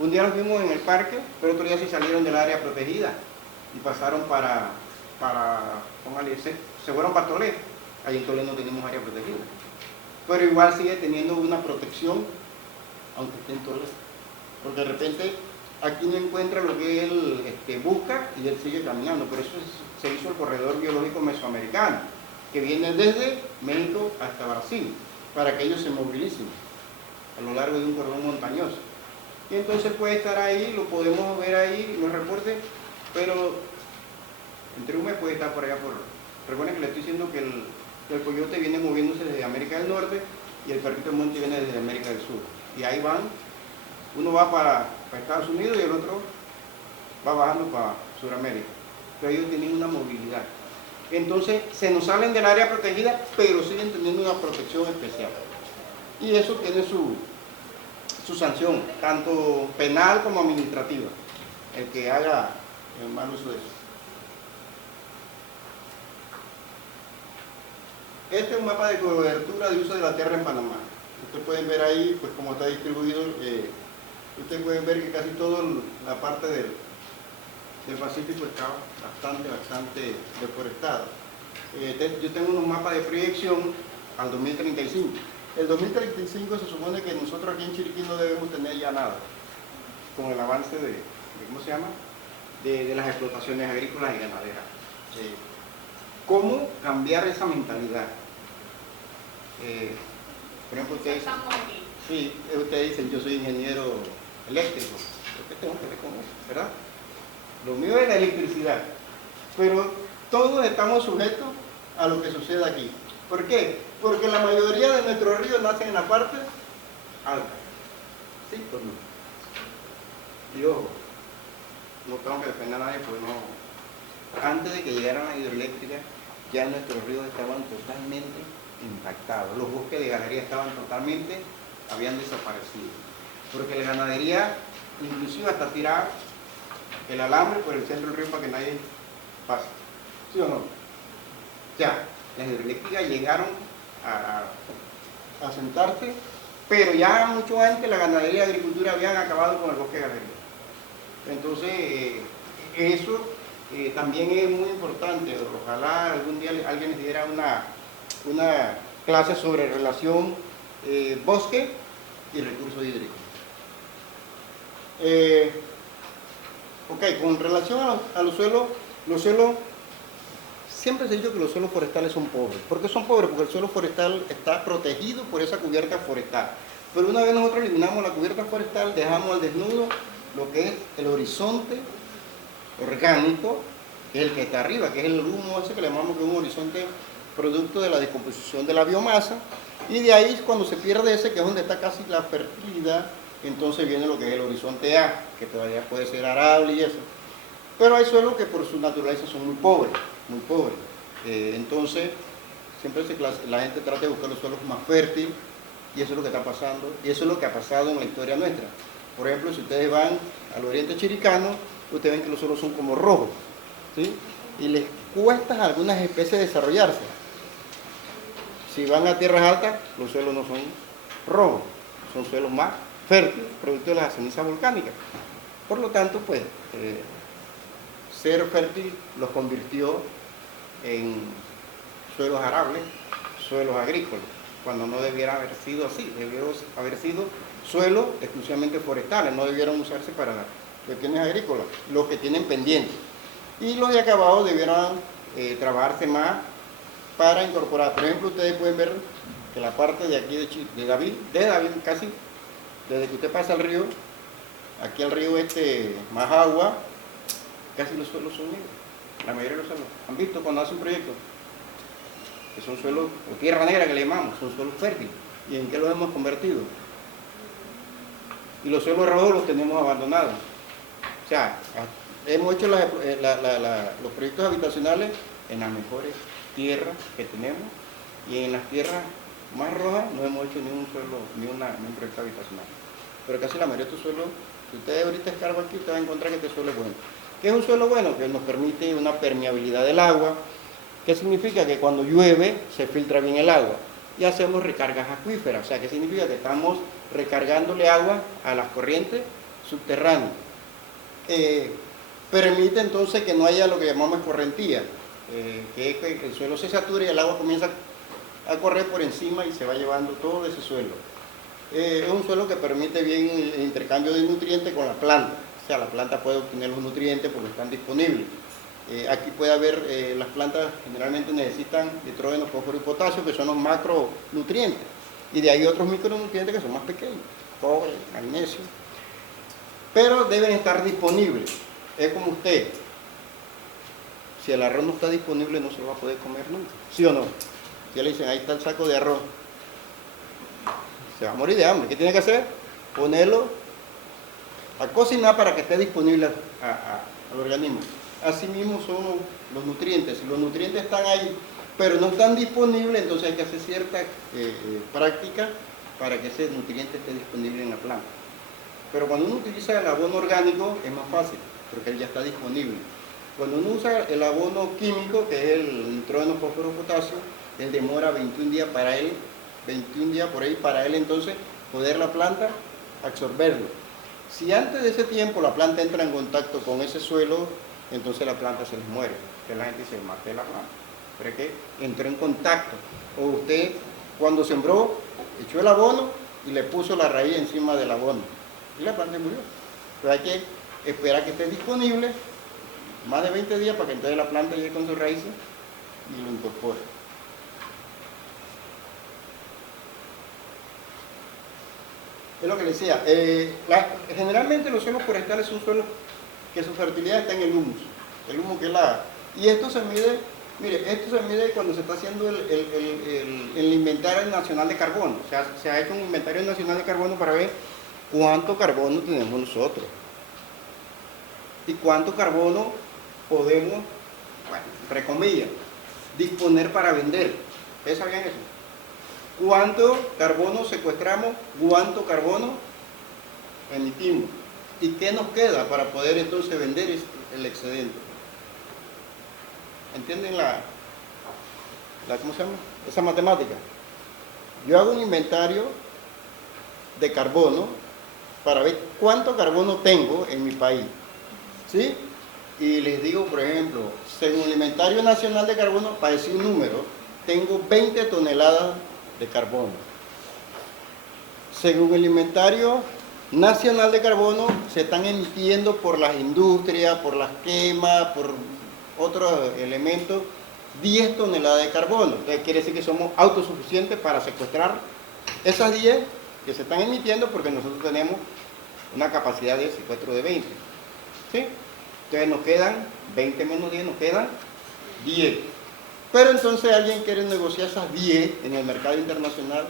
Un día los vimos en el parque, pero otro día sí salieron del área protegida y pasaron póngale, se fueron para Tolé. Allí en Tolé no tenemos área protegida. Pero igual sigue teniendo una protección, aunque esté en Tolé. Porque de repente aquí no encuentra lo que él busca y él sigue caminando. Por eso se hizo el corredor biológico mesoamericano, que viene desde México hasta Brasil, para que ellos se movilicen a lo largo de un cordón montañoso. Y entonces puede estar ahí, lo podemos ver ahí, los reportes, pero entre un mes puede estar por allá por... Recuerden que le estoy diciendo que el coyote viene moviéndose desde América del Norte y el perrito del monte viene desde América del Sur. Y ahí van, uno va para Estados Unidos y el otro va bajando para Sudamérica. Pero ellos tienen una movilidad. Entonces se nos salen del área protegida, pero siguen teniendo una protección especial. Y eso tiene su sanción, tanto penal como administrativa. el que haga el mal uso de eso. Este es un mapa de cobertura de uso de la tierra en Panamá. Ustedes pueden ver ahí pues cómo está distribuido. Ustedes pueden ver que casi toda la parte del Pacífico está bastante deforestado. Yo tengo unos mapas de proyección al 2035. El 2035 se supone que nosotros aquí en Chiriquí no debemos tener ya nada, con el avance de ¿cómo se llama? De las explotaciones agrícolas y ganaderas. ¿Cómo cambiar esa mentalidad? Por ejemplo, ustedes dicen, sí, ustedes dicen, yo soy ingeniero eléctrico. ¿Qué tengo que ver con eso? ¿Verdad? Lo mío es la electricidad. Pero todos estamos sujetos a lo que sucede aquí. ¿Por qué? Porque la mayoría de nuestros ríos nacen en la parte alta. ¿Sí o no? Y ojo, no tengo que defender a nadie, pues no. Antes de que llegaran las hidroeléctricas, ya nuestros ríos estaban totalmente impactados. Los bosques de ganadería habían desaparecido. Porque la ganadería, inclusive hasta tiraba el alambre por el centro del río para que nadie pase. ¿Sí o no? Ya, las hidroeléctricas llegaron a sentarse, pero ya mucho antes la ganadería y la agricultura habían acabado con el bosque de ganadería. Entonces, eso también es muy importante. Ojalá algún día alguien les diera una clase sobre relación bosque y recursos hídricos. Ok, con relación a los suelos, siempre se ha dicho que los suelos forestales son pobres. ¿Por qué son pobres? Porque el suelo forestal está protegido por esa cubierta forestal. Pero una vez nosotros eliminamos la cubierta forestal, dejamos al desnudo lo que es el horizonte orgánico, que es el que está arriba, que es el humo ese que le llamamos que es un horizonte producto de la descomposición de la biomasa, y de ahí cuando se pierde ese, que es donde está casi la fertilidad, entonces viene lo que es el horizonte A, que todavía puede ser arable y eso. Pero hay suelos que por su naturaleza son muy pobres, muy pobres. Entonces, siempre la gente trata de buscar los suelos más fértiles, y eso es lo que está pasando, y eso es lo que ha pasado en la historia nuestra. Por ejemplo, si ustedes van al oriente chiricano, ustedes ven que los suelos son como rojos, ¿sí? Y les cuesta a algunas especies desarrollarse. Si van a tierras altas, los suelos no son rojos, son suelos más fértiles, producto de las cenizas volcánicas. Por lo tanto, pues, ser fértil los convirtió en suelos arables, suelos agrícolas, cuando no debiera haber sido así, debió haber sido suelos exclusivamente forestales, no debieron usarse para cuestiones agrícolas, los que tienen pendientes. Y los de acabado debieran trabajarse más para incorporar. Por ejemplo, ustedes pueden ver que la parte de aquí de David, casi, desde que usted pasa al río, aquí al río más agua, casi los suelos son negros. La mayoría de los suelos. ¿Han visto cuando hace un proyecto? Que son suelos, o tierra negra que le llamamos, son suelos fértiles. ¿Y en qué los hemos convertido? Y los suelos rojos los tenemos abandonados. O sea, hemos hecho los proyectos habitacionales en las mejores tierras que tenemos, y en las tierras más rojas no hemos hecho ni un proyecto habitacional. Pero casi la mayoría de estos suelos, si ustedes ahorita escarban aquí, usted va a encontrar que este suelo es bueno. ¿Qué es un suelo bueno? Que nos permite una permeabilidad del agua. ¿Qué significa? Que cuando llueve se filtra bien el agua y hacemos recargas acuíferas. O sea, ¿qué significa? Que estamos recargándole agua a las corrientes subterráneas. Permite entonces que no haya lo que llamamos escorrentía, que es que el suelo se satura y el agua comienza a correr por encima y se va llevando todo ese suelo. Es un suelo que permite bien el intercambio de nutrientes con la planta. O sea, la planta puede obtener los nutrientes porque están disponibles. Aquí puede haber, las plantas generalmente necesitan nitrógeno, fósforo y potasio, que son los macronutrientes. Y de ahí otros micronutrientes que son más pequeños, cobre, magnesio. Pero deben estar disponibles. Es como usted. Si el arroz no está disponible, no se lo va a poder comer nunca. ¿Sí o no? Ya le dicen, ahí está el saco de arroz. Se va a morir de hambre. ¿Qué tiene que hacer? Ponerlo a cocinar para que esté disponible al organismo. Asimismo son los nutrientes. Si los nutrientes están ahí, pero no están disponibles, entonces hay que hacer cierta práctica para que ese nutriente esté disponible en la planta. Pero cuando uno utiliza el abono orgánico es más fácil. porque él ya está disponible. Cuando uno usa el abono químico, que es el nitrógeno, fósforo, potasio, él demora 21 días para él, 21 días por ahí para él entonces poder la planta absorberlo. Si antes de ese tiempo la planta entra en contacto con ese suelo, entonces la planta se les muere. Que la gente dice, maté la planta. Pero es que entró en contacto. O usted cuando sembró, echó el abono y le puso la raíz encima del abono. Y la planta murió. Pero hay que esperar que esté disponible más de 20 días para que entonces la planta llegue con sus raíces y lo incorpore. Es lo que le decía, generalmente los suelos forestales son suelos que su fertilidad está en el humus que es y esto se mide, mire, esto se mide cuando se está haciendo el inventario nacional de carbono. O sea, se ha hecho un inventario nacional de carbono para ver cuánto carbono tenemos nosotros y cuánto carbono podemos, bueno, entre comillas, disponer para vender. ¿Ustedes sabían eso? ¿Cuánto carbono secuestramos? ¿Cuánto carbono emitimos? ¿Y qué nos queda para poder entonces vender el excedente? ¿Entienden ¿cómo se llama? Esa matemática. Yo hago un inventario de carbono para ver cuánto carbono tengo en mi país. ¿Sí? Y les digo, por ejemplo, según el Inventario Nacional de Carbono, para decir un número, tengo 20 toneladas de carbono. Según el Inventario Nacional de Carbono, se están emitiendo por las industrias, por las quemas, por otros elementos, 10 toneladas de carbono. Entonces quiere decir que somos autosuficientes para secuestrar esas 10 que se están emitiendo, porque nosotros tenemos una capacidad de secuestro de 20. ¿Sí? Entonces nos quedan 20 menos 10, nos quedan 10. Pero entonces alguien quiere negociar esas 10 en el mercado internacional,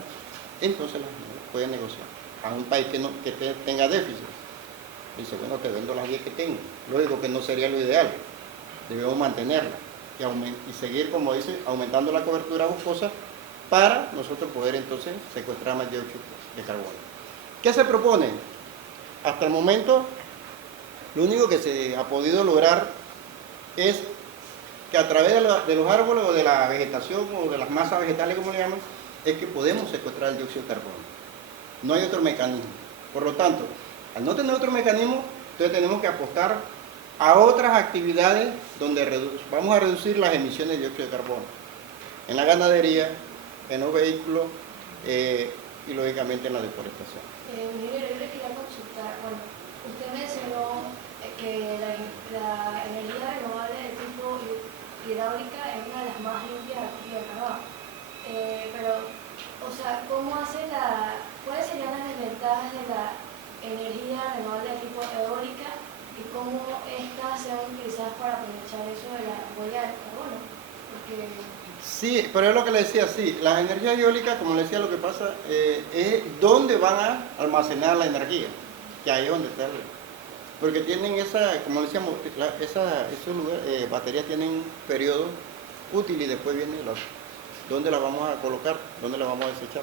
entonces las puede negociar a un país que tenga déficit. Dice, bueno, te vendo las 10 que tengo. Lógico que no sería lo ideal. Debemos mantenerla y seguir, como dice, aumentando la cobertura boscosa para nosotros poder entonces secuestrar más dióxido de carbono. ¿Qué se propone? Hasta el momento, lo único que se ha podido lograr es que a través de los árboles o de la vegetación o de las masas vegetales, como le llaman, es que podemos secuestrar el dióxido de carbono. No hay otro mecanismo. Por lo tanto, al no tener otro mecanismo, entonces tenemos que apostar a otras actividades donde vamos a reducir las emisiones de dióxido de carbono. En la ganadería, en los vehículos y lógicamente en la deforestación. Miguel, yo le quería consultar, bueno, usted mencionó que la energía renovable de tipo hidráulica es una de las más limpias aquí en Panamá. Pero, o sea, ¿cuáles serían las desventajas de la energía renovable de tipo eólica y cómo estas se van utilizadas para aprovechar eso de la huella del carbono? Porque... Sí, pero es lo que le decía, sí, la energía eólica, como le decía, lo que pasa es dónde van a almacenar la energía, que ahí es donde está porque tienen como decíamos, esos lugares, baterías tienen periodo útil y después viene dónde la vamos a colocar, dónde la vamos a desechar.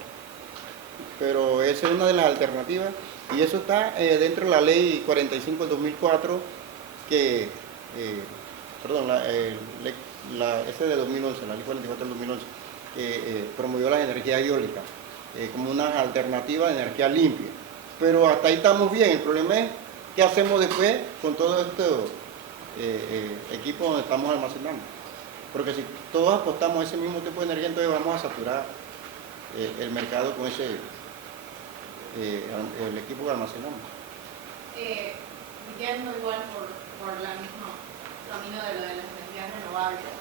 Pero esa es una de las alternativas y eso está dentro de la ley 45 del 2004 que, esa de 2011, la ley 44 del 2011, promovió la energía eólica como una alternativa de energía limpia. Pero hasta ahí estamos bien, el problema es qué hacemos después con todo estos equipos donde estamos almacenando. Porque si todos apostamos a ese mismo tipo de energía, entonces vamos a saturar el mercado con el equipo que almacenamos. Yendo igual por el mismo camino de lo de las energías renovables,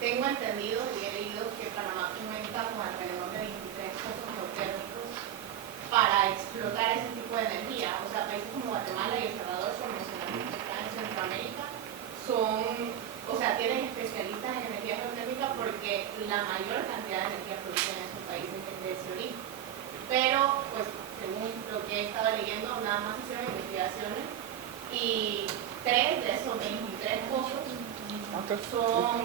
tengo entendido y he leído que Panamá cuenta con alrededor de 23 pozos geotérmicos para explotar ese tipo de energía. O sea, países como Guatemala y El Salvador, como mencionamos, que están en Centroamérica, tienen especialistas en energía geotérmica porque la mayor cantidad de energía producida en esos países es de ese origen. Pero, pues, según lo que he estado leyendo, nada más hicieron investigaciones y 3 de esos 23 pozos son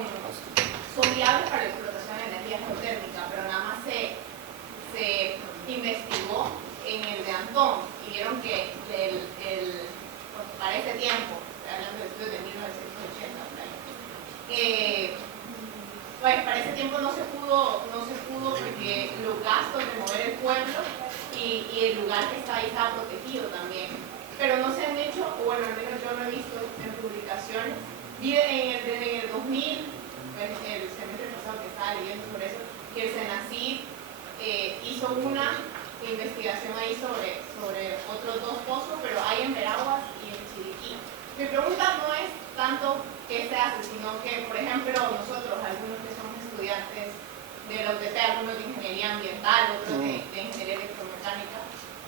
viables para la explotación de energía geotérmica, pero nada más se investigó en el de Antón y vieron que pues, parece tiempo, hablando de estudios de 1980, por ahí. Pues para ese tiempo no se pudo porque los gastos de mover el pueblo y el lugar que está ahí estaba protegido también. Pero no se han hecho, o bueno, al menos yo no he visto en publicaciones, desde el 2000, el semestre pasado que estaba leyendo sobre eso, que el Senacid hizo una investigación ahí sobre otros dos pozos, pero hay en Veraguas y en Chiriquí. Mi pregunta no es tanto qué se hace, sino que, por ejemplo, nosotros, algunos que somos estudiantes de la UTP, algunos de ingeniería ambiental, otros de ingeniería electromecánica,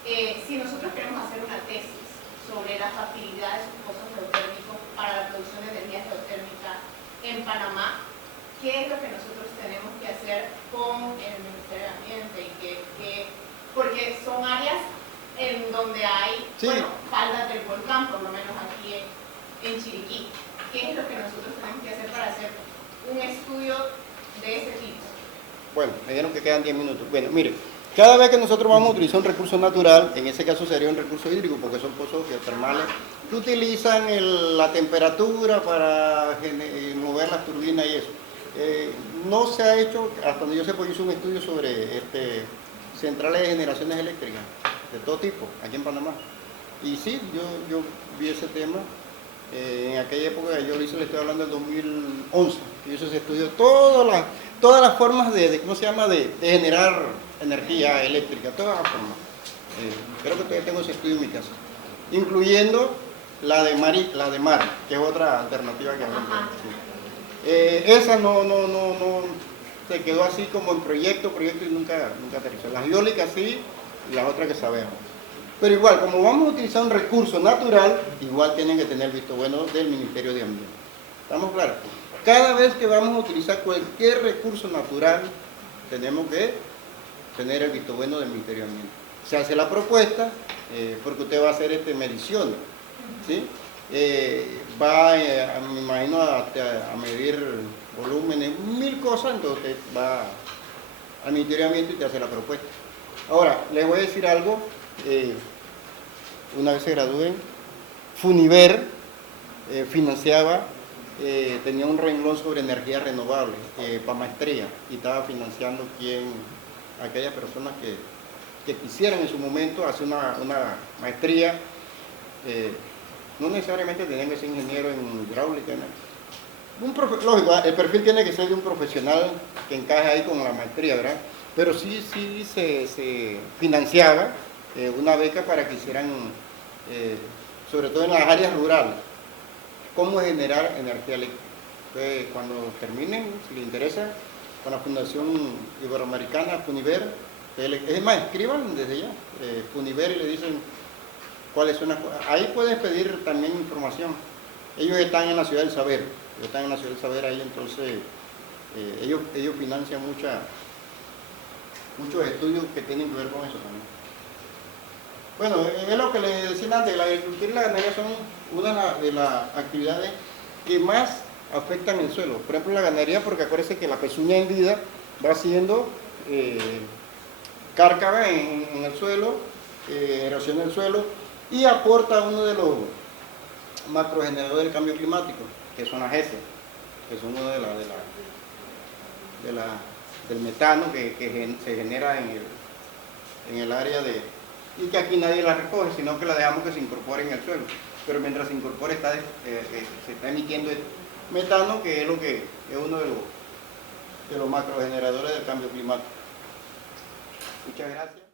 si nosotros queremos hacer una tesis sobre la facilidad de sus pozos geotérmicos para la producción de energía geotérmica en Panamá, ¿qué es lo que nosotros tenemos que hacer con el Ministerio de Ambiente? Porque son áreas en donde hay faldas del volcán, por lo menos aquí en Chiriquí. ¿Qué es lo que nosotros tenemos que hacer para hacer un estudio de ese tipo? Bueno, me dijeron que quedan 10 minutos. Bueno, mire, cada vez que nosotros vamos a utilizar un recurso natural, en ese caso sería un recurso hídrico, porque son pozos geotermales, que utilizan la temperatura para mover las turbinas y eso. No se ha hecho, hasta donde yo sé, pues hizo un estudio sobre centrales de generaciones eléctricas, de todo tipo, aquí en Panamá. Y sí, yo vi ese tema. En aquella época, yo le estoy hablando del 2011, yo hice ese estudio, todas las formas ¿cómo se llama?, de generar energía eléctrica, todas las formas. Creo que todavía tengo ese estudio en mi casa, incluyendo la de mar, que es otra alternativa que hay. Sí. Esa no se quedó así como en proyecto y nunca aterrizó. Las eólicas sí, y las otras que sabemos. Pero igual, como vamos a utilizar un recurso natural, igual tienen que tener visto bueno del Ministerio de Ambiente. ¿Estamos claros? Cada vez que vamos a utilizar cualquier recurso natural, tenemos que tener el visto bueno del Ministerio de Ambiente. Se hace la propuesta, porque usted va a hacer mediciones, ¿sí? Me imagino, a medir volúmenes, 1000 cosas, entonces usted va al Ministerio de Ambiente y te hace la propuesta. Ahora, les voy a decir algo. Una vez se gradúen, Funiver financiaba, tenía un renglón sobre energía renovable para maestría, y estaba financiando aquellas personas que quisieran en su momento hacer una maestría. No necesariamente tenían que ser ingeniero en hidráulica, ¿no? Lógico, el perfil tiene que ser de un profesional que encaje ahí con la maestría, ¿verdad? Pero sí se financiaba una beca para que hicieran, sobre todo en las áreas rurales, cómo generar energía eléctrica. Entonces, cuando terminen, si les interesa, con la Fundación Iberoamericana, Funiver, es más, escriban desde ya, Funiver, y le dicen cuáles son las cosas. Ahí puedes pedir también información. Ellos están en la Ciudad del Saber, ahí, entonces ellos financian muchos estudios que tienen que ver con eso también. Bueno, es lo que les decía antes, la agricultura y la ganadería son una de las actividades que más afectan el suelo. Por ejemplo, la ganadería, porque acuérdense que la pezuña hendida va haciendo cárcava en el suelo, erosión del suelo, y aporta uno de los macrogeneradores del cambio climático, que son las heces, que son uno del metano que se genera en el área y que aquí nadie la recoge, sino que la dejamos que se incorpore en el suelo. Pero mientras se incorpore se está emitiendo el metano, que es uno de los macrogeneradores del cambio climático. Muchas gracias.